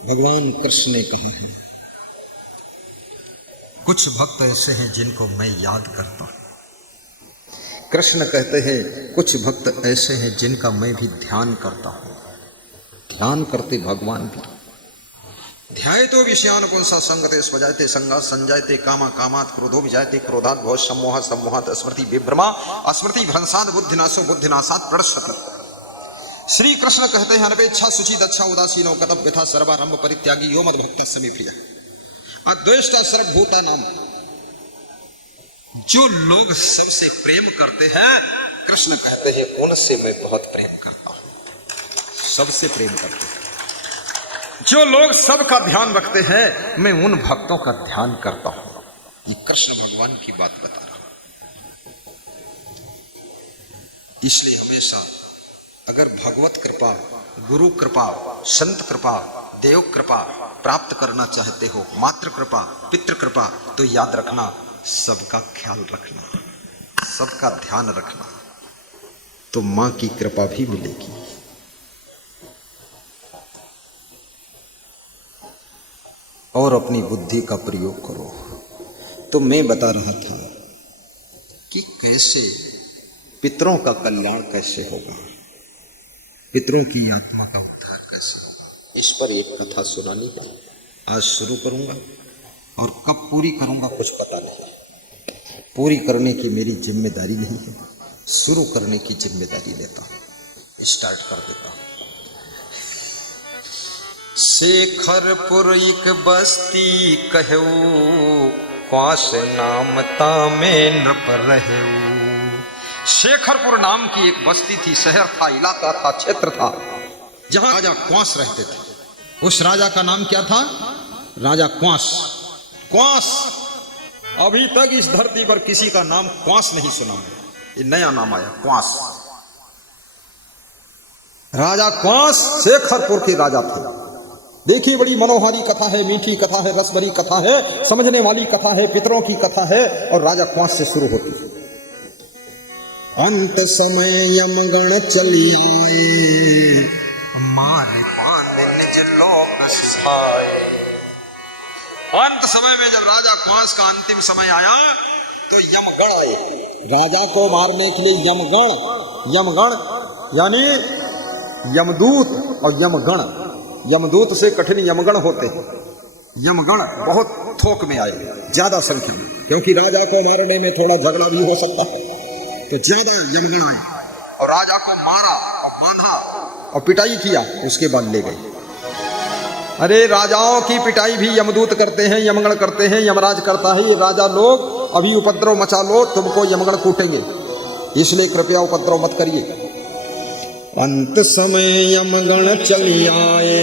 भगवान कृष्ण ने कहा है, कुछ भक्त ऐसे हैं जिनको मैं याद करता हूं। कृष्ण कहते हैं कुछ भक्त ऐसे हैं जिनका मैं भी ध्यान करता हूं। ध्यान करते भगवान भी। ध्यायतो विषयान पुंसा संगते स्वजायते संगा संजायते कामा कामात् क्रोधो विजायते क्रोधात् भव सम्मोह सम्मोहात् स्मृति विभ्रमा स्मृति भ्रंसात् बुद्धिनाशो बुद्धिनाशात् प्रणश्यति। श्री कृष्ण कहते हैं अनपेक्षा शुचि दक्षा उदासीनो कतप व्यथा सर्वारंभ परित्यागी यो मद भक्त समी प्रिय अद्वेष्टा सर्वभूता नाम। जो लोग सबसे प्रेम करते हैं, कृष्ण कहते हैं उनसे मैं बहुत प्रेम करता हूं। सबसे प्रेम करते हैं जो लोग सबका ध्यान रखते हैं, मैं उन भक्तों का ध्यान करता हूं। ये कृष्ण भगवान की बात बता रहा हूं। इसलिए हमेशा अगर भगवत कृपा, गुरु कृपा, संत कृपा, देव कृपा प्राप्त करना चाहते हो, मातृ कृपा, पितृ कृपा, तो याद रखना, सबका ख्याल रखना, सबका ध्यान रखना, तो मां की कृपा भी मिलेगी। और अपनी बुद्धि का प्रयोग करो। तो मैं बता रहा था कि कैसे पितरों का कल्याण कैसे होगा, पितरों की आत्मा का उद्धार कैसे होगा, इस पर एक कथा सुनानी है। आज शुरू करूंगा और कब पूरी करूंगा कुछ पता नहीं। पूरी करने की मेरी जिम्मेदारी नहीं है, शुरू करने की जिम्मेदारी लेता हूं। स्टार्ट कर देता हूं। शेखरपुर एक बस्ती कहू, क्वास नाम तामे नप रहू। शेखरपुर नाम की एक बस्ती थी, शहर था, इलाका था, क्षेत्र था, जहां राजा क्वास रहते थे। उस राजा का नाम क्या था? राजा क्वास। क्वास, अभी तक इस धरती पर किसी का नाम क्वास नहीं सुना है, ये नया नाम आया, क्वास। राजा क्वास शेखरपुर के राजा थे। देखिए, बड़ी मनोहारी कथा है, मीठी कथा है, रस भरी कथा है, समझने वाली कथा है, पितरों की कथा है, और राजा क्वास से शुरू होती है। अंत समय यमगण चली आए, मारे पांद निज लोक सिधाए। अंत समय में जब राजा क्वास का अंतिम समय आया तो यमगण आए राजा को मारने के लिए। यमगण यानी यमदूत और यमगण, यमदूत से कठिन यमगण होते हैं। यमगण बहुत थोक में आए, ज्यादा संख्या में, क्योंकि राजा को मारने में थोड़ा झगड़ा भी हो सकता है, तो ज्यादा यमगण आए और राजा को मारा और बांधा और पिटाई किया, उसके बाद ले गए। अरे राजाओं की पिटाई भी यमदूत करते हैं, यमगण करते हैं, यमराज करता है। ये राजा लोग अभी उपद्रव मचा लो, तुमको यमगण कूटेंगे, इसलिए कृपया उपद्रव मत करिए। अंत समय यमगण चली आए,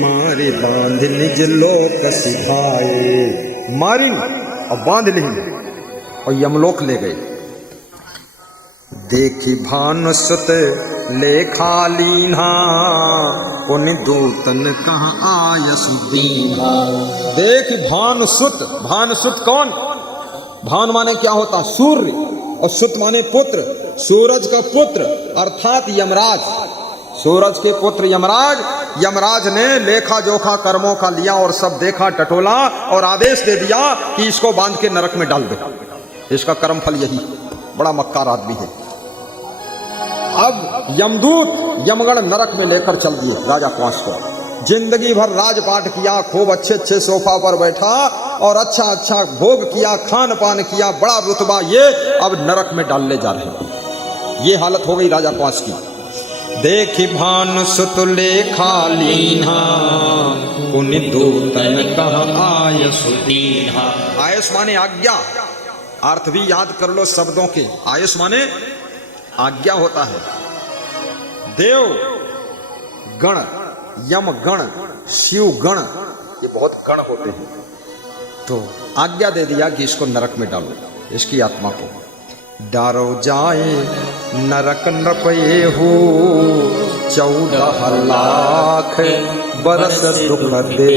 मारे बांध निज लोक सिधाए। मारी और बांध ली और यमलोक ले गए। देखी भानुसुत लेखा लीन्हा, पुण्य दूतन कहाँ आयस दीन्हा। देख भानुसुत, भानुसुत कौन? भानु माने क्या होता? सूर्य, और सुत माने पुत्र, सूरज का पुत्र अर्थात यमराज। सूरज के पुत्र यमराज। यमराज ने लेखा जोखा कर्मों का लिया और सब देखा टटोला और आदेश दे दिया कि इसको बांध के नरक में डाल दो, इसका कर्म फल यही। बड़ा मक्कार आदमी है। अब यमदूत यमगण नरक में लेकर चल दिए राजा क्वास को। जिंदगी भर राजपाट किया, खूब अच्छे अच्छे सोफा पर बैठा और अच्छा अच्छा भोग किया, खान पान किया, बड़ा रुतबा, ये अब नरक में डालने जा रहे हैं। ये हालत हो गई राजा क्वास की। देखी भानुसुत लेखा लीन्हा, पुण्य दूतन कहाँ आयस दीन्हा। आयस माने आज्ञा, अर्थ भी याद कर लो शब्दों के। आयस माने आज्ञा होता है। देव गण, यम गण, शिव गण, ये बहुत गण होते हैं। तो आज्ञा दे दिया कि इसको नरक में डालो, इसकी आत्मा को। डारो जाए नरक नृपये हो, 14 लाख बरस दुख दे।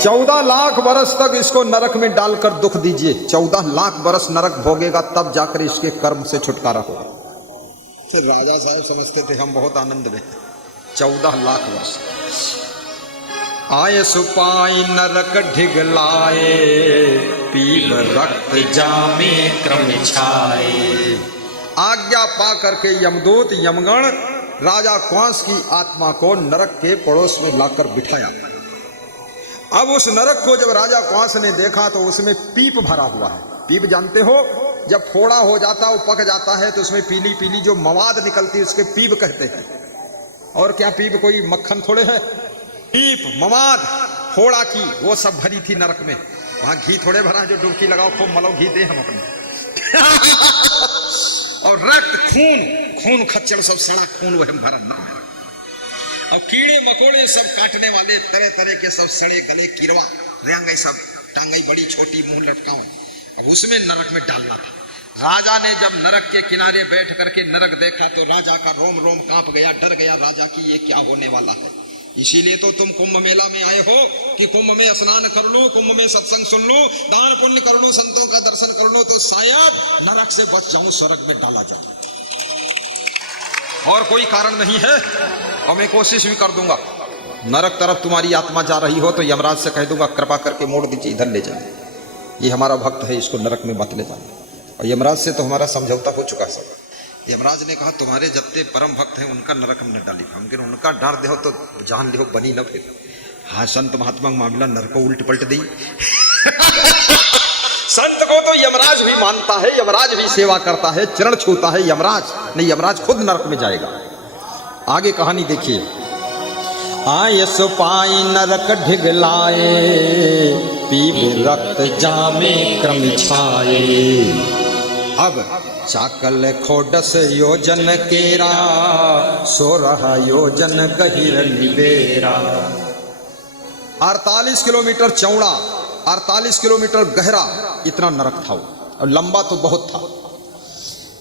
14 लाख बरस तक इसको नरक में डालकर दुख दीजिए। 14 लाख बरस नरक भोगेगा, तब जाकर इसके कर्म से छुटकारा होगा। तो राजा साहब समझते थे हम बहुत आनंद में। 14 लाख वर्ष आए सुपाई नरक ढिगलाए, पीब रक्त जामे क्रम छाए। आज्ञा पा करके यमदूत यमगण राजा क्वास की आत्मा को नरक के पड़ोस में लाकर बिठाया। अब उस नरक को जब राजा क्वास ने देखा तो उसमें पीप भरा हुआ है। पीप जानते हो, जब फोड़ा हो जाता, वो पक जाता है तो उसमें पीली पीली जो मवाद निकलती है उसके पीप कहते हैं। और क्या पीप कोई मक्खन थोड़े है? पीप मवाद फोड़ा की वो सब भरी थी नरक में। वहां घी थोड़े भरा जो डुबकी लगाओ खूब malo घी दे हम अपने और रक्त खून खून खच्चर सब सड़ा खून वह भरा ना है। और कीड़े मकोड़े सब काटने वाले तरह तरह के सब सड़े गले कीड़वा रेंगे सब टांगई बड़ी छोटी मुंह लटकाओ। अब उसमें नरक में डालना था। राजा ने जब नरक के किनारे बैठ करके नरक देखा तो राजा का रोम रोम कांप गया, डर गया राजा की ये क्या होने वाला है। इसीलिए तो तुम कुंभ मेला में आए हो कि कुंभ में स्नान कर लूं, कुंभ में सत्संग सुन लूं, दान पुण्य कर लूं, संतों का दर्शन कर लूं तो शायद नरक से बच जाऊं, स्वर्ग में डाला जाऊं। और कोई कारण नहीं है और मैं कोशिश भी कर दूंगा। नरक तरफ तुम्हारी आत्मा जा रही हो तो यमराज से कह दूंगा कृपा करके मोड़ दीजिए, इधर ले जाए, ये हमारा भक्त है, इसको नरक में मत ले जाना। और यमराज से तो हमारा समझौता हो चुका सब। यमराज ने कहा तुम्हारे जितने परम भक्त हैं उनका नरक में न डाली, हमके उनका डर दे हो तो जान ले हो बनी न फिर। हाँ संत महात्मा का मामला नरक को उल्ट पलट दी संत को तो यमराज भी मानता है, यमराज भी सेवा करता है, चरण छूता है यमराज नहीं, यमराज खुद नरक में जाएगा। आगे कहानी देखिए। आयस पाई नरक ढिगलाए, पीबे रक्त जामे क्रम छाए। अब चाकल खोडस योजन केरा, 16 योजन गहिर निबेरा। 48 किलोमीटर चौड़ा, 48 किलोमीटर गहरा इतना नरक था और लंबा तो बहुत था।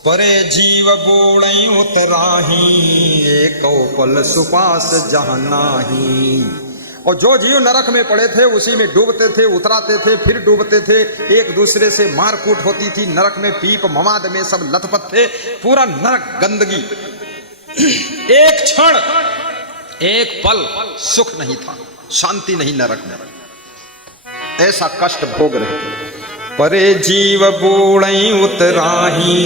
परे जीव बोड़ई उतराही, एको पल सुपास जहाँ नाही। और जो जीव नरक में पड़े थे उसी में डूबते थे, उतराते थे, फिर डूबते थे, एक दूसरे से मारकूट होती थी। नरक में पीप ममाद में सब लथपथ थे, पूरा नरक गंदगी। एक क्षण एक पल सुख नहीं था, शांति नहीं नरक में, ऐसा कष्ट भोग रहे थे। परे जीव बोड़ई उतराही,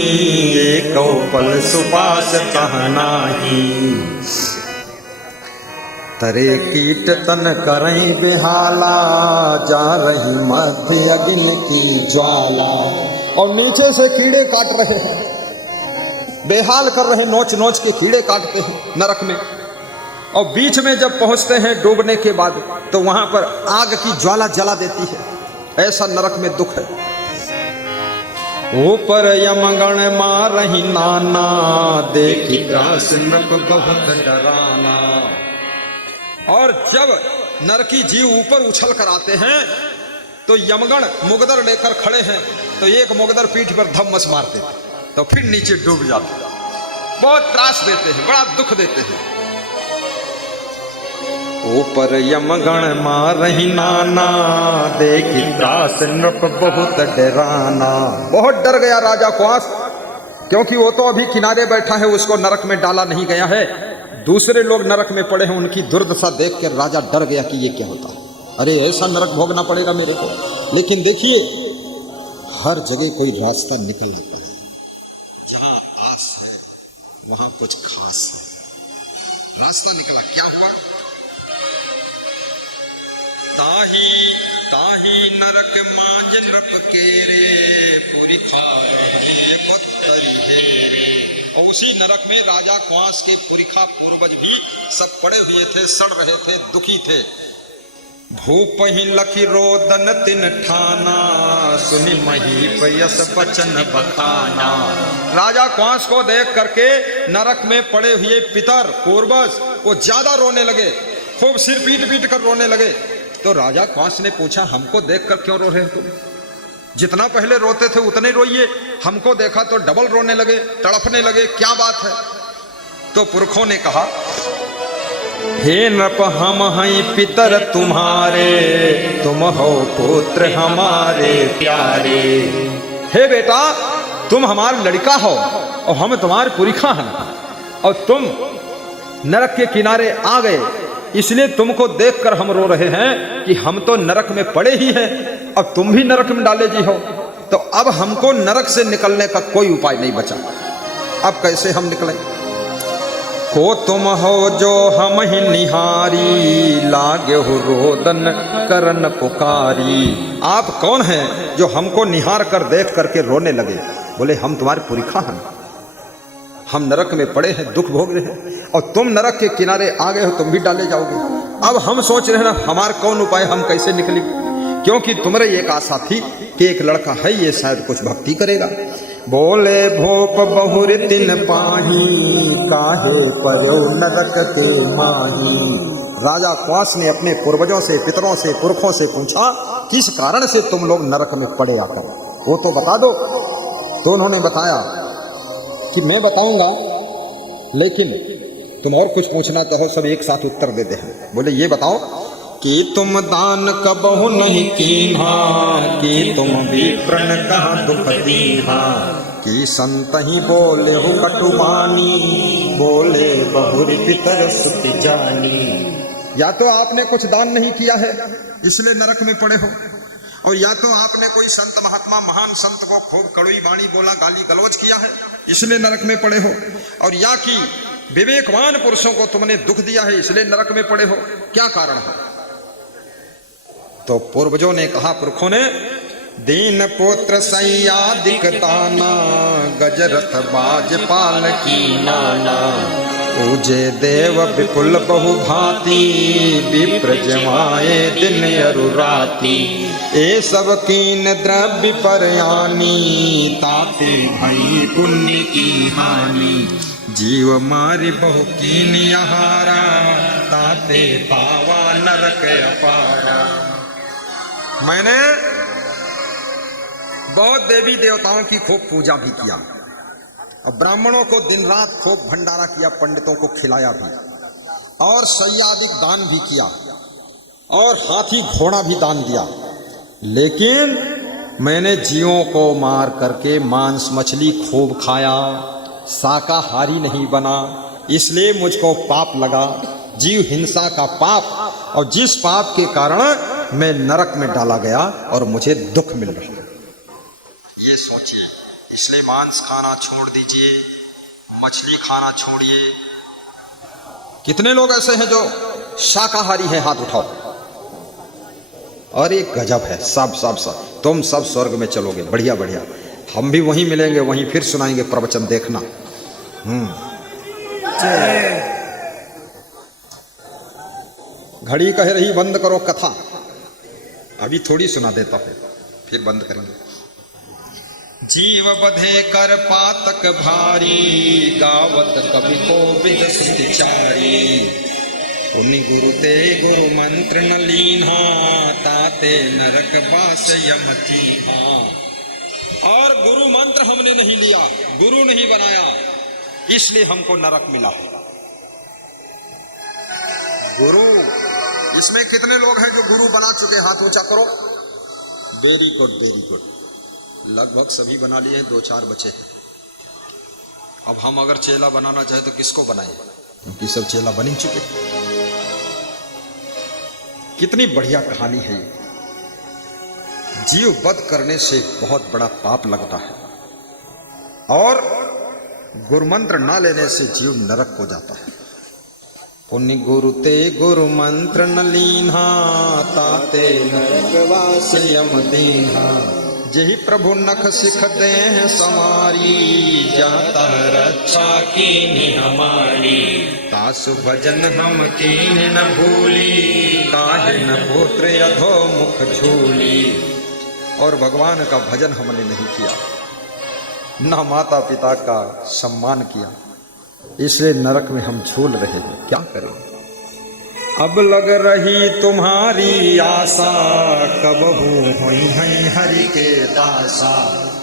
एको पल सुपास जहाँ नाही। तरे कीट तन करई बेहाला, जा रही मध्य अग्नि की ज्वाला। और नीचे से कीड़े काट रहे हैं, बेहाल कर रहे, नोच नोच के कीड़े काटते हैं नरक में। और बीच में जब पहुंचते हैं डूबने के बाद तो वहां पर आग की ज्वाला जला देती है। ऐसा नरक में दुख है। ऊपर यमगण मारही नाना, देखी त्रास नरक बहुत डराना। और जब नरकी जीव ऊपर उछल कर आते हैं तो यमगण मुगदर लेकर खड़े हैं, तो एक मुगदर पीठ पर धम्मस मारते थे तो फिर नीचे डूब जाते। बहुत त्रास देते हैं, बड़ा दुख देते हैं। ऊपर यमगण मारही नाना, देखी त्रास नृप बहुत डराना। बहुत डर गया राजा क्वास, क्योंकि वो तो अभी किनारे बैठा है, उसको नरक में डाला नहीं गया है। दूसरे लोग नरक में पड़े हैं, उनकी दुर्दशा देख कर राजा डर गया कि ये क्या होता है, अरे ऐसा नरक भोगना पड़ेगा मेरे को। लेकिन देखिए हर जगह कोई रास्ता निकल आता है, जहां आस है वहां कुछ खास है। रास्ता निकला, क्या हुआ? ताही ताही नरक मांज नृप के रे, पूरी खाए पत्तरी हेरे। और उसी नरक में राजा क्वांस के पुरखा पूर्वज भी सब पड़े हुए थे, सड़ रहे थे, दुखी थे। भूप ही लखी रोदन तिन ठाना, सुनि मही पयस बचन बखाना। राजा क्वांस को देख करके नरक में पड़े हुए पितर पूर्वज वो ज्यादा रोने लगे, खूब सिर पीट पीट कर रोने लगे। तो राजा क्वांस ने पूछा हमको देखकर क्यों रो रहे हो तुम? जितना पहले रोते थे उतने रोइए, हमको देखा तो डबल रोने लगे, तड़पने लगे, क्या बात है? तो पुरखों ने कहा हे नृप हम हैं पितर तुम्हारे, तुम हो पुत्र हमारे प्यारे। हे बेटा तुम हमारा लड़का हो और हम तुम्हारे पुरखा हैं, और तुम नरक के किनारे आ गए, इसलिए तुमको देखकर हम रो रहे हैं कि हम तो नरक में पड़े ही हैं, अब तुम भी नरक में डाले जी हो। तो अब हमको नरक से निकलने का कोई उपाय नहीं बचा, अब कैसे हम निकलें? को तुम हो जो हम ही निहारी, लागे हो रोदन करन पुकारी। आप कौन हैं जो हमको निहार कर देख करके रोने लगे? बोले हम तुम्हारे पुरखा हैं, हम नरक में पड़े हैं, दुख भोग रहे हैं, और तुम नरक के किनारे आ गए हो, तुम भी डाले जाओगे। अब हम सोच रहे हैं ना हमारा कौन उपाय, हम कैसे निकले? क्योंकि तुम्हारी एक आशा थी कि एक लड़का है ये शायद कुछ भक्ति करेगा। बोले भोप बहुर तिन पाही, काहे परो नरक के माही। राजा क्वास ने अपने पूर्वजों से, पितरों से, पुरखों से पूछा किस कारण से तुम लोग नरक में पड़े आकर, वो तो बता दो। तो उन्होंने बताया कि मैं बताऊंगा, लेकिन तुम और कुछ पूछना चाहो सब एक साथ उत्तर देते हैं। बोले ये बताओ कि तुम दान कबहु नहीं कीन्हा, कि तुम विप्रण कहा दुख दीन्हा, कि संत ही बोले हो कटुबानी, बोले बहुरी पितर सुत जानी। या तो आपने कुछ दान नहीं किया है इसलिए नरक में पड़े हो, और या तो आपने कोई संत महात्मा महान संत को खूब कड़वी वाणी बोला, गाली गलौज किया है इसलिए नरक में पड़े हो, और या कि विवेकवान पुरुषों को तुमने दुख दिया है इसलिए नरक में पड़े हो। क्या कारण है? तो पूर्वजों ने कहा, पुरखों ने, दीन पुत्र सैयादिक ताना, गजरथ बाज पाल की नाना, पूजे देव विपुल बहु भांति, विप्र जमाए दिन अरुराती, ए सब कीन द्रव्य पर आनी, ताते भई पुण्य की हानि, जीव मारी बहु कीन आहारा, ताते पावा नरक अपारा। मैंने बहुत देवी देवताओं की खूब पूजा भी किया, और ब्राह्मणों को दिन रात खूब भंडारा किया, पंडितों को खिलाया भी, और सैयादिक दान भी किया, और हाथी घोड़ा भी दान दिया। लेकिन मैंने जीवों को मार करके मांस मछली खूब खाया, शाकाहारी नहीं बना, इसलिए मुझको पाप लगा, जीव हिंसा का पाप, और जिस पाप के कारण मैं नरक में डाला गया और मुझे दुख मिल रहा है। ये सोचिए, इसलिए मांस खाना छोड़ दीजिए, मछली खाना छोड़िए। कितने लोग ऐसे हैं जो शाकाहारी हैं? हाथ उठाओ। और एक गजब है, सब तुम सब स्वर्ग में चलोगे, बढ़िया बढ़िया। हम भी वहीं मिलेंगे, वहीं फिर सुनाएंगे प्रवचन, देखना। घड़ी कह रही बंद करो कथा, अभी थोड़ी सुना देता हूं, फिर बंद करेंगे। जीव बधे कर पातक भारी, गावत कवि को विद सुचारी, पुनि गुरु ते गुरु मंत्र न लीन्हा, ताते नरक बास यमती। और गुरु मंत्र हमने नहीं लिया, गुरु नहीं बनाया, इसलिए हमको नरक मिला। गुरु, इसमें कितने लोग हैं जो गुरु बना चुके? हाथ ऊंचा करो। Very good, very good. लगभग सभी बना लिए, 2-4 बचे हैं। अब हम अगर चेला बनाना चाहे तो किसको बनाए? क्योंकि सब चेला बन ही चुके। कितनी बढ़िया कहानी है ये। जीव वध करने से बहुत बड़ा पाप लगता है, और गुरुमंत्र ना लेने से जीव नरक हो जाता है। पुण्य गुरु ते गुरु मंत्र न लीन्हा, ताते नरक वास यम दीन्हा, जही प्रभु नख सिख दे समारी, जाता रक्षा कीनी हमारी, तासु भजन हम कीन न भूली, काहे न पुत्र अधो मुख झूली। और भगवान का भजन हमने नहीं किया, न माता पिता का सम्मान किया, इसलिए नरक में हम झूल रहे हैं। क्या करें? अब लग रही तुम्हारी आशा, कब हुई है हरि के दासा।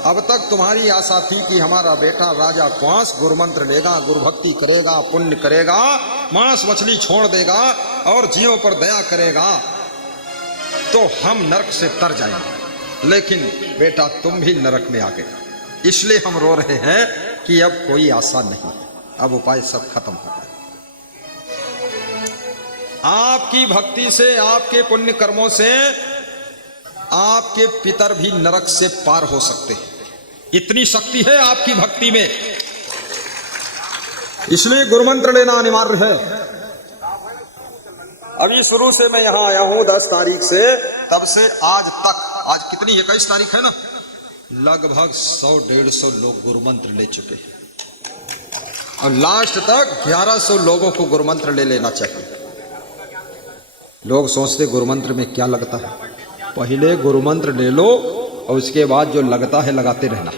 अब तक तुम्हारी आशा थी कि हमारा बेटा राजा क्वांस गुरुमंत्र लेगा, गुरु भक्ति करेगा, पुण्य करेगा, मांस मछली छोड़ देगा और जीवों पर दया करेगा, तो हम नरक से तर जाएंगे। लेकिन बेटा तुम भी नरक में आ गए, इसलिए हम रो रहे हैं कि अब कोई आशा नहीं, अब उपाय सब खत्म हो गए। आपकी भक्ति से, आपके पुण्य कर्मों से आपके पितर भी नरक से पार हो सकते हैं, इतनी शक्ति है आपकी भक्ति में। इसलिए गुरुमंत्र लेना अनिवार्य है। अभी शुरू से मैं यहां आया हूं 10 तारीख से, तब से आज तक, आज कितनी 21 तारीख है ना, लगभग 100-150 लोग गुरुमंत्र ले चुके हैं, और लास्ट तक 1100 लोगों को गुरुमंत्र ले लेना चाहिए। लोग सोचते गुरुमंत्र में क्या लगता है, पहले गुरु मंत्र ले लो और उसके बाद जो लगता है लगाते रहना।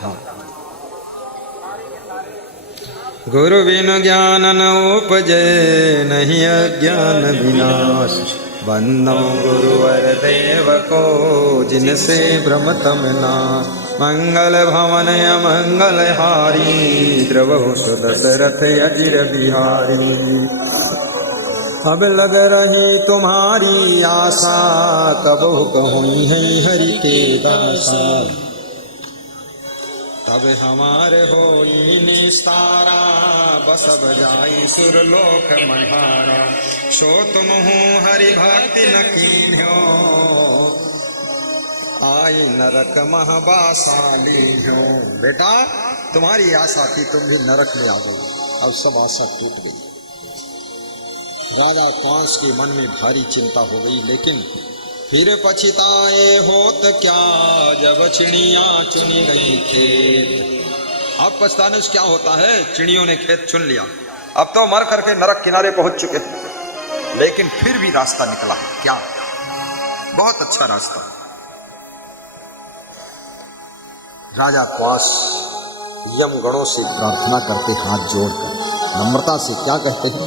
हाँ। गुरु बिनु ज्ञान न उपजे, नहीं अज्ञान विनाश। वंदो गुरुवर देव को, जिनसे भ्रमतम नाश। मंगल भवन अमंगल हारी, द्रवहु सुदशरथ अजिर बिहारी। अब लग रही तुम्हारी आशा, कबहु कहुँ है हरि के दासा। तब हमारे होई निस्तारा, बसब जाई सुरलोक मढ़ारा। सो तुम हूँ हरि भक्ति न कीन्हो, आई नरक महबासाली हो। बेटा तुम्हारी आशा थी, तुम भी नरक में आ गई, अब सब आशा टूट गई। राजा कंस के मन में भारी चिंता हो गई, लेकिन फिर पछताए होत क्या, जब चिड़ियां चुनी गई खेत। अब पछताने से क्या होता है, चिड़ियों ने खेत चुन लिया, अब तो मर करके नरक किनारे पहुंच चुके, लेकिन फिर भी रास्ता निकला है। क्या? बहुत अच्छा रास्ता। राजा कंस यम गणों से प्रार्थना करते, हाथ जोड़कर नम्रता से क्या कहते हैं?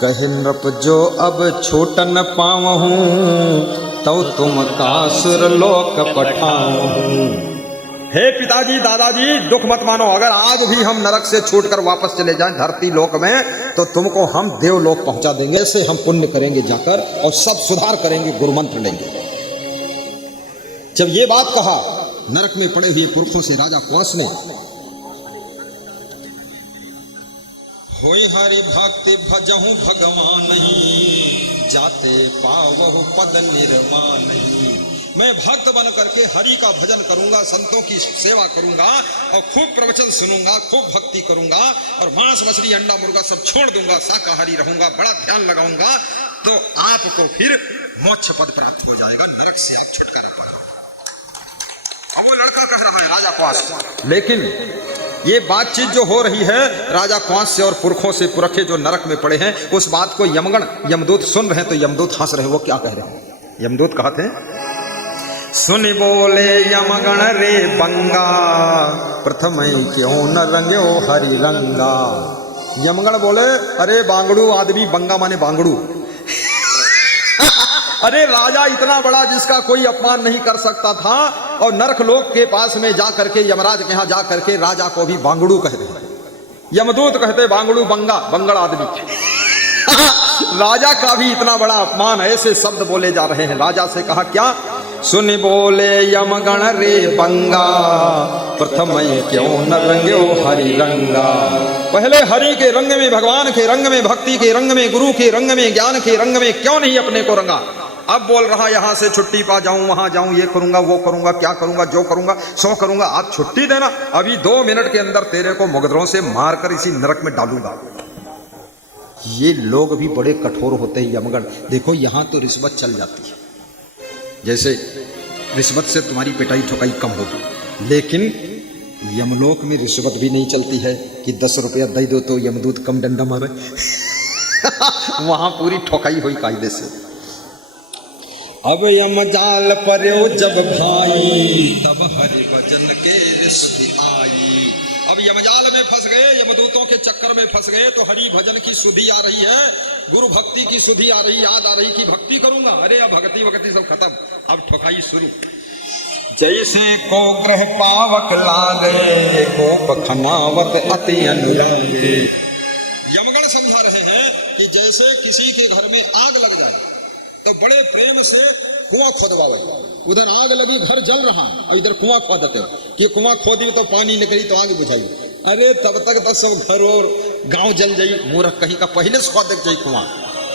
कहे नृप जो अब छोटन पावहूं, तो तुम कासुर लोक पठाऊं। हे पिताजी दादाजी, दुख मत मानो, अगर आज भी हम नरक से छूटकर वापस चले जाएं धरती लोक में, तो तुमको हम देवलोक पहुंचा देंगे। ऐसे हम पुण्य करेंगे जाकर और सब सुधार करेंगे, गुरुमंत्र लेंगे। जब ये बात कहा, नरक में पड़े हुए पुरखों से राजा कंस ने, होई हरि भक्ति भजहु भगवान नहीं, जाते पावहु पद निर्वाण नहीं। मैं भक्त बन करके हरि का भजन करूंगा, संतों की सेवा करूंगा और खूब प्रवचन सुनूंगा, खूब भक्ति करूंगा और मांस मछली अंडा मुर्गा सब छोड़ दूंगा, शाकाहारी रहूंगा, बड़ा ध्यान लगाऊंगा, तो आपको फिर मोक्ष पद प्राप्त हो जाएगा, नरक से आप छुटकारा। लेकिन ये बातचीत जो हो रही है राजा कंस से और पुरखों से, पुरखे जो नरक में पड़े हैं, उस बात को यमगण यमदूत सुन रहे हैं। तो यमदूत हंस रहे हैं। वो क्या कह रहे हैं? यमदूत कहते हैं, सुन बोले यमगण रे बंगा, प्रथम क्यों न रंग्यो हरि रंगा। यमगण बोले, अरे बांगड़ू आदमी, बंगा माने बांगड़ू। अरे राजा इतना बड़ा जिसका कोई अपमान नहीं कर सकता था, और नरक लोक के पास में जा करके, यमराज के यहाँ जा करके राजा को भी बांगड़ू कहते हैं। यमदूत कहते बांगड़ू, बंगा, बंगड़ आदमी। राजा का भी इतना बड़ा अपमान, ऐसे शब्द बोले जा रहे हैं। राजा से कहा क्या? सुन बोले यमगण रे बंगा, प्रथम क्यों न रंग्यो हरि रंगा। पहले हरि के रंग में, भगवान के रंग में, भक्ति के रंग में, गुरु के रंग में, ज्ञान के रंग में क्यों नहीं अपने को रंगा? अब बोल रहा यहां से छुट्टी पा जाऊं, वहां जाऊं, ये करूंगा, वो करूंगा, क्या करूंगा, जो करूंगा सो करूंगा। आज छुट्टी देना, अभी 2 मिनट के अंदर तेरे को मुगदरों से मारकर इसी नरक में डालूंगा। ये लोग भी बड़े कठोर होते हैं यमगण। देखो यहां तो रिश्वत चल जाती है, जैसे रिश्वत से तुम्हारी पिटाई ठोकाई कम होगी, लेकिन यमलोक में रिश्वत भी नहीं चलती है कि 10 रुपया दे दो तो यमदूत कम डंडा मारे। वहां पूरी ठोकाई हुई कायदे से। अब यमजाल पर्यो जब भाई, तब हरि भजन के सुधि आई। अब यमजाल में फंस गए, यमदूतों के चक्कर में फंस गए, तो हरि भजन की सुधि आ रही है, गुरु भक्ति की सुधि आ रही, याद आ रही कि भक्ति करूंगा। अरे अब भक्ति वक्ति सब खत्म, अब ठोकाई शुरू। जैसे को ग्रह पावक लागे, को खनावत अति अनुरागे। यमगण समझा रहे हैं कि जैसे किसी के घर में आग लग जाए तो बड़े प्रेम से कुआं खोदवावे। उधर आग लगी, घर जल रहा है, और इधर कुआं खोदते कि कुआं खोदी तो पानी निकली तो आग बुझाई। अरे तब तक तो सब घर और गांव जल जाई। मूर्ख कहीं का पहले से खोद जाई कुआं,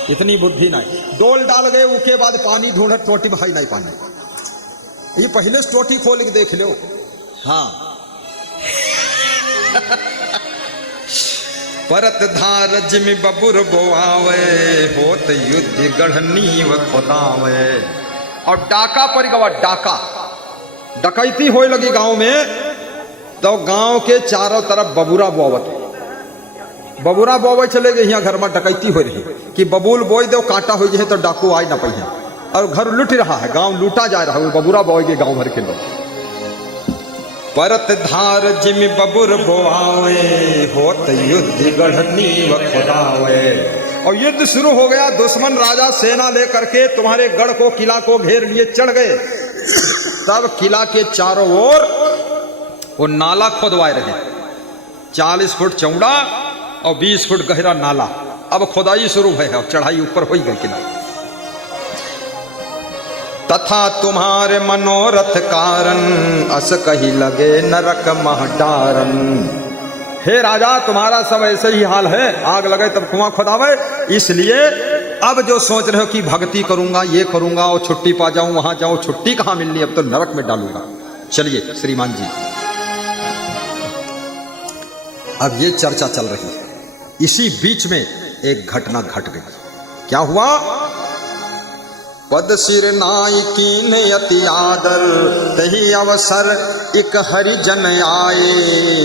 इतनी बुद्धि नहीं। डोल डाल गए, उसके बाद पानी ढूंढ, टोटी भाई नहीं पानी, ये पहले से टोटी खोल के देख लो। हाँ परत धार जिमि बबुर बोआवे, होत युद्ध गढ़नी व खोदावे। और डाका पर गवा, डाका डकैती होए लगी गांव में, तो गांव के चारों तरफ बबुरा बोवत, बबूरा बोवे चले गए, यहाँ घर में डकैती हो रही कि बबूल बोई दो कांटा हो जाए तो डाकू आए ना पहिए, और घर लूट रहा है, गांव लूटा जा रहा है, बबूरा बोए के गांव भर के लोग। परत धार जिम बबुर बोआवे, होत युद्ध गढ़नी व खुदावे। और युद्ध शुरू हो गया, दुश्मन राजा सेना लेकर के तुम्हारे गढ़ को, किला को घेर लिए चढ़ गए। तब किला के चारों ओर वो नाला खोदवाए रहे, 40 फुट चौड़ा और 20 फुट गहरा नाला। अब खुदाई शुरू है, अब चढ़ाई ऊपर हो गई किला। तथा तुम्हारे मनोरथ कारण, अस कही लगे नरक मह डारन। हे राजा, तुम्हारा सब ऐसे ही हाल है, आग लगे तब कुआं खुदावे, इसलिए अब जो सोच रहे हो कि भक्ति करूंगा, ये करूंगा और छुट्टी पा जाऊं, वहां जाऊं, छुट्टी कहां मिलनी, अब तो नरक में डालूंगा। चलिए श्रीमान जी, अब ये चर्चा चल रही है, इसी बीच में एक घटना घट गई। क्या हुआ? पद सिर नाई कीन अति आदर, तही अवसर एक हरिजन आए,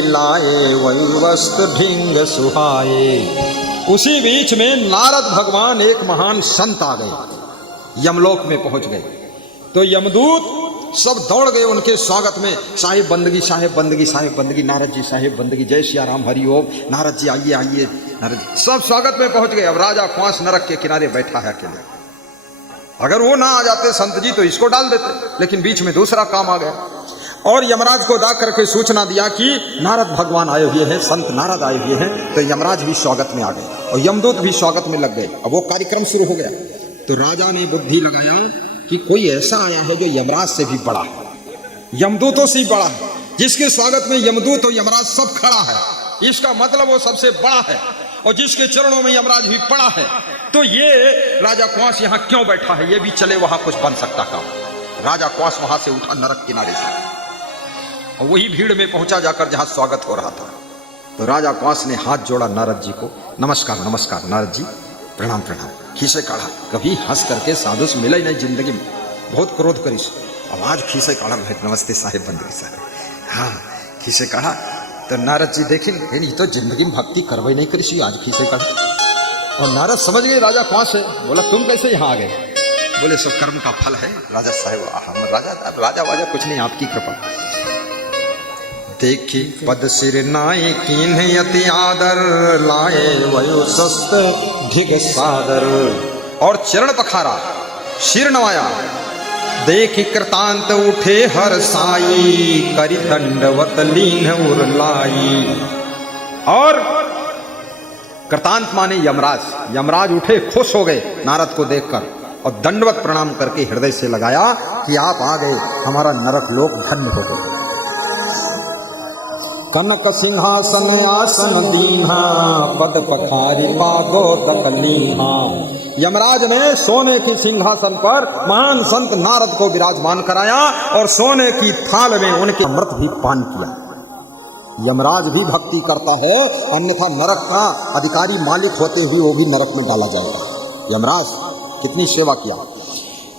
लाए वही वस्तु ढिंग सुहाए। उसी बीच में नारद भगवान एक महान संत आ गए, यमलोक में पहुंच गए। तो यमदूत सब दौड़ गए उनके स्वागत में, साहेब बंदगी, साहेब बंदगी, साहेब बंदगी, नारद जी साहेब बंदगी, जय सिया राम, हरि ओम, नारद जी आइए आइए, नारद जी सब स्वागत में पहुंच गए। अब राजा ख्वास नरक के किनारे बैठा है अकेले। अगर वो ना आ जाते संत जी तो इसको डाल देते, लेकिन बीच में दूसरा काम आ गया और यमराज को डाक करके सूचना दिया कि नारद भगवान आए हुए हैं, संत नारद आए हुए हैं। तो यमराज भी स्वागत में आ गए और यमदूत भी स्वागत में लग गए। अब वो कार्यक्रम शुरू हो गया। तो राजा ने बुद्धि लगाया कि कोई ऐसा आया है जो यमराज से भी बड़ा है, यमदूतों से बड़ा है, जिसके स्वागत में यमदूत और यमराज सब खड़ा है, इसका मतलब वो सबसे बड़ा है, और जिसके चरणों में यमराज भी पड़ा है। तो ये राजा क्वास यहाँ क्यों बैठा है, ये भी चले वहां कुछ बन सकता काम। राजा क्वास वहां से उठा नरक किनारे से और वही भीड़ में पहुंचा जाकर जहां स्वागत हो रहा था। तो राजा क्वास ने हाथ जोड़ा नारद जी को, नमस्कार नमस्कार नारद जी, प्रणाम प्रणाम। खीसे काढ़ा, कभी हंस करके साधु से मिला ही नहीं जिंदगी में, बहुत क्रोध करी, अब आज खीसे काढ़ा रहे, नमस्ते साहेब बंदगी साहब, हाँ खीसे काढ़ा। तो नारद जी देखे नहीं तो जिंदगी में भक्ति करवे नहीं करी, आज खीसे काढ़ा। और नारद समझ गए राजा कौन से, बोला तुम कैसे यहाँ आ गए? बोले सब कर्म का फल है राजा साहेब, हम राजा वाजा कुछ नहीं, आपकी कृपा। देखी पद सिर नाई कीन अति आदर, लाए वयो सस्त ढिग सादर। और चरण पखारा, सिर नवाया, देखी कृतांत उठे हर साई, करी दंडवत लीन उरलाई। और कृतांत माने यमराज, यमराज उठे, खुश हो गए नारद को देखकर और दंडवत प्रणाम करके हृदय से लगाया कि आप आ गए, हमारा नरक लोक धन्य हो गया। कनक सिंहासन आसन दीन्हा, पद पखारी पागो दकलीहा। यमराज ने सोने की सिंहासन पर महान संत नारद को विराजमान कराया और सोने की थाल में उनके अमृत भी पान किया। यमराज भी भक्ति करता है, अन्यथा नरक का अधिकारी मालिक होते हुए वो भी नरक में डाला जाएगा। यमराज कितनी सेवा किया।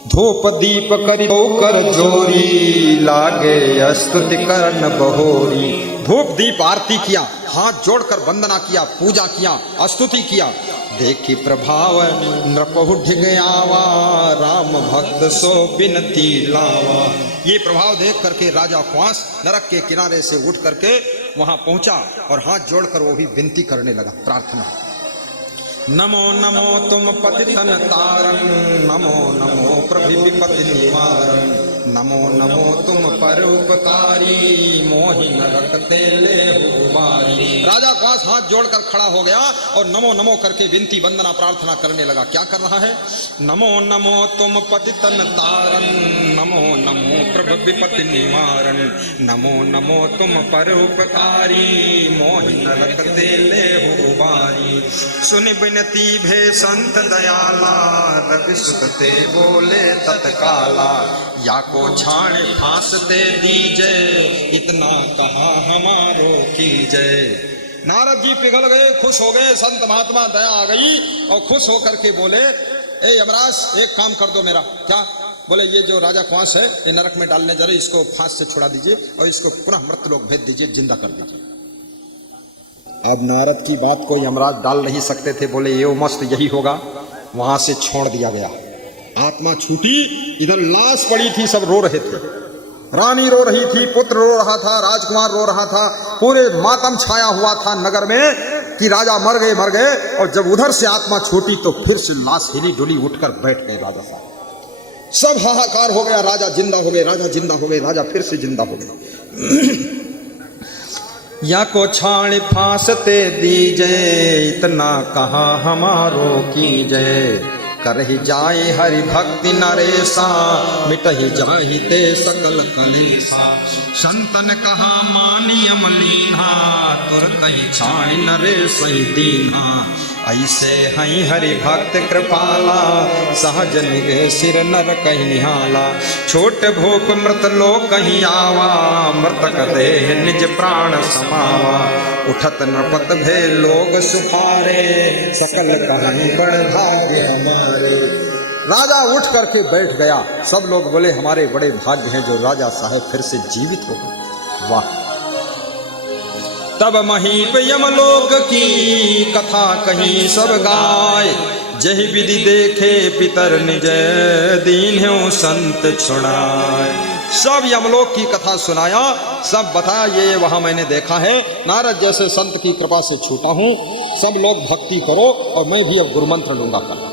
धूप दीप करि कर जोरी, लागे स्तुति करन बहोरी। धूप दीप आरती किया, हाथ जोड़कर वंदना किया, पूजा किया, स्तुति किया। देखी प्रभाव नृपहु ढिग आवा, राम भक्त सो बिनती लावा। ये प्रभाव देख करके राजा क्वास नरक के किनारे से उठ करके वहां पहुंचा और हाथ जोड़कर वो भी विनती करने लगा, प्रार्थना। नमो नमो तुम पतितन तारन, नमो नमो प्रभु विपत्ति निवारन। नमो नमो तुम परोपकारी, मोहि नरक ते लेहु बारी। राजा क्वास हाथ जोड़कर खड़ा हो गया और नमो नमो करके विनती वंदना प्रार्थना करने लगा। क्या कर रहा है? नमो नमो तुम पतितन तारन, नमो नमो प्रभु विपत्ति निवारन। नमो नमो तुम परोपकारी, मोहि नरक ते लेहु बारी। सुनि बिनती भे संत दयाला, रवि सुतते बोले तत्काला। या को छाण फांसते दीजे, इतना कहा हमारो कीजय। नारद जी पिघल गए, खुश हो गए, संत महात्मा दया आ गई और खुश होकर के बोले, ए यमराज एक काम कर दो मेरा। क्या? बोले ये जो राजा क्वास है ये नरक में डालने जा रहे, इसको फांस से छुड़ा दीजिए और इसको पुनः मृत लोक भेज दीजिए, जिंदा कर दीजिए। अब नारद की बात को यमराज डाल नहीं सकते थे, बोले ये मस्त यही होगा। वहां से छोड़ दिया गया, आत्मा छूटी। इधर लाश पड़ी थी, सब रो रहे थे, रानी रो रही थी, पुत्र रो रहा था, राजकुमार रो रहा था, पूरे मातम छाया हुआ था नगर में कि राजा मर गए। और जब उधर से आत्मा छूटी तो फिर से लाश हिली डुली, उठकर बैठ गए राजा साहब। सब हाहाकार हो गया, राजा जिंदा हो गए, राजा जिंदा हो गए, राजा फिर से जिंदा हो गए। या को छाण फांसते दीजे, इतना कहा हमारो कीजे। करहि जाए हरि भक्ति नरेसा, मिटहि जाहिते सकल कलेसा। संतन कहा मानियम लीन्हा, तुरत ही छाण नरेश दीन्हा। ऐसे हई हरि भक्त कृपाला, सहज निगे सिर नर कहि निहाला। छोट भूप मृत लोक कहीं आवा, मृतक देह निज प्राण समावा। उठत नृपत भे लोग सुखारे, सकल कहानी बड़ भाग्य हमारे। राजा उठ करके बैठ गया। सब लोग बोले हमारे बड़े भाग्य हैं जो राजा साहब फिर से जीवित हो गए। वाह! तब महीप यमलोक की कथा कहीं सब गाय। जही विधि देखे पितर निज, दीन है संत छुड़ाए। सब यमलोक की कथा सुनाया, सब बताया ये वहां मैंने देखा है, नारद जैसे संत की कृपा से छूटा हूं। सब लोग भक्ति करो और मैं भी अब गुरु मंत्र लूंगा कल।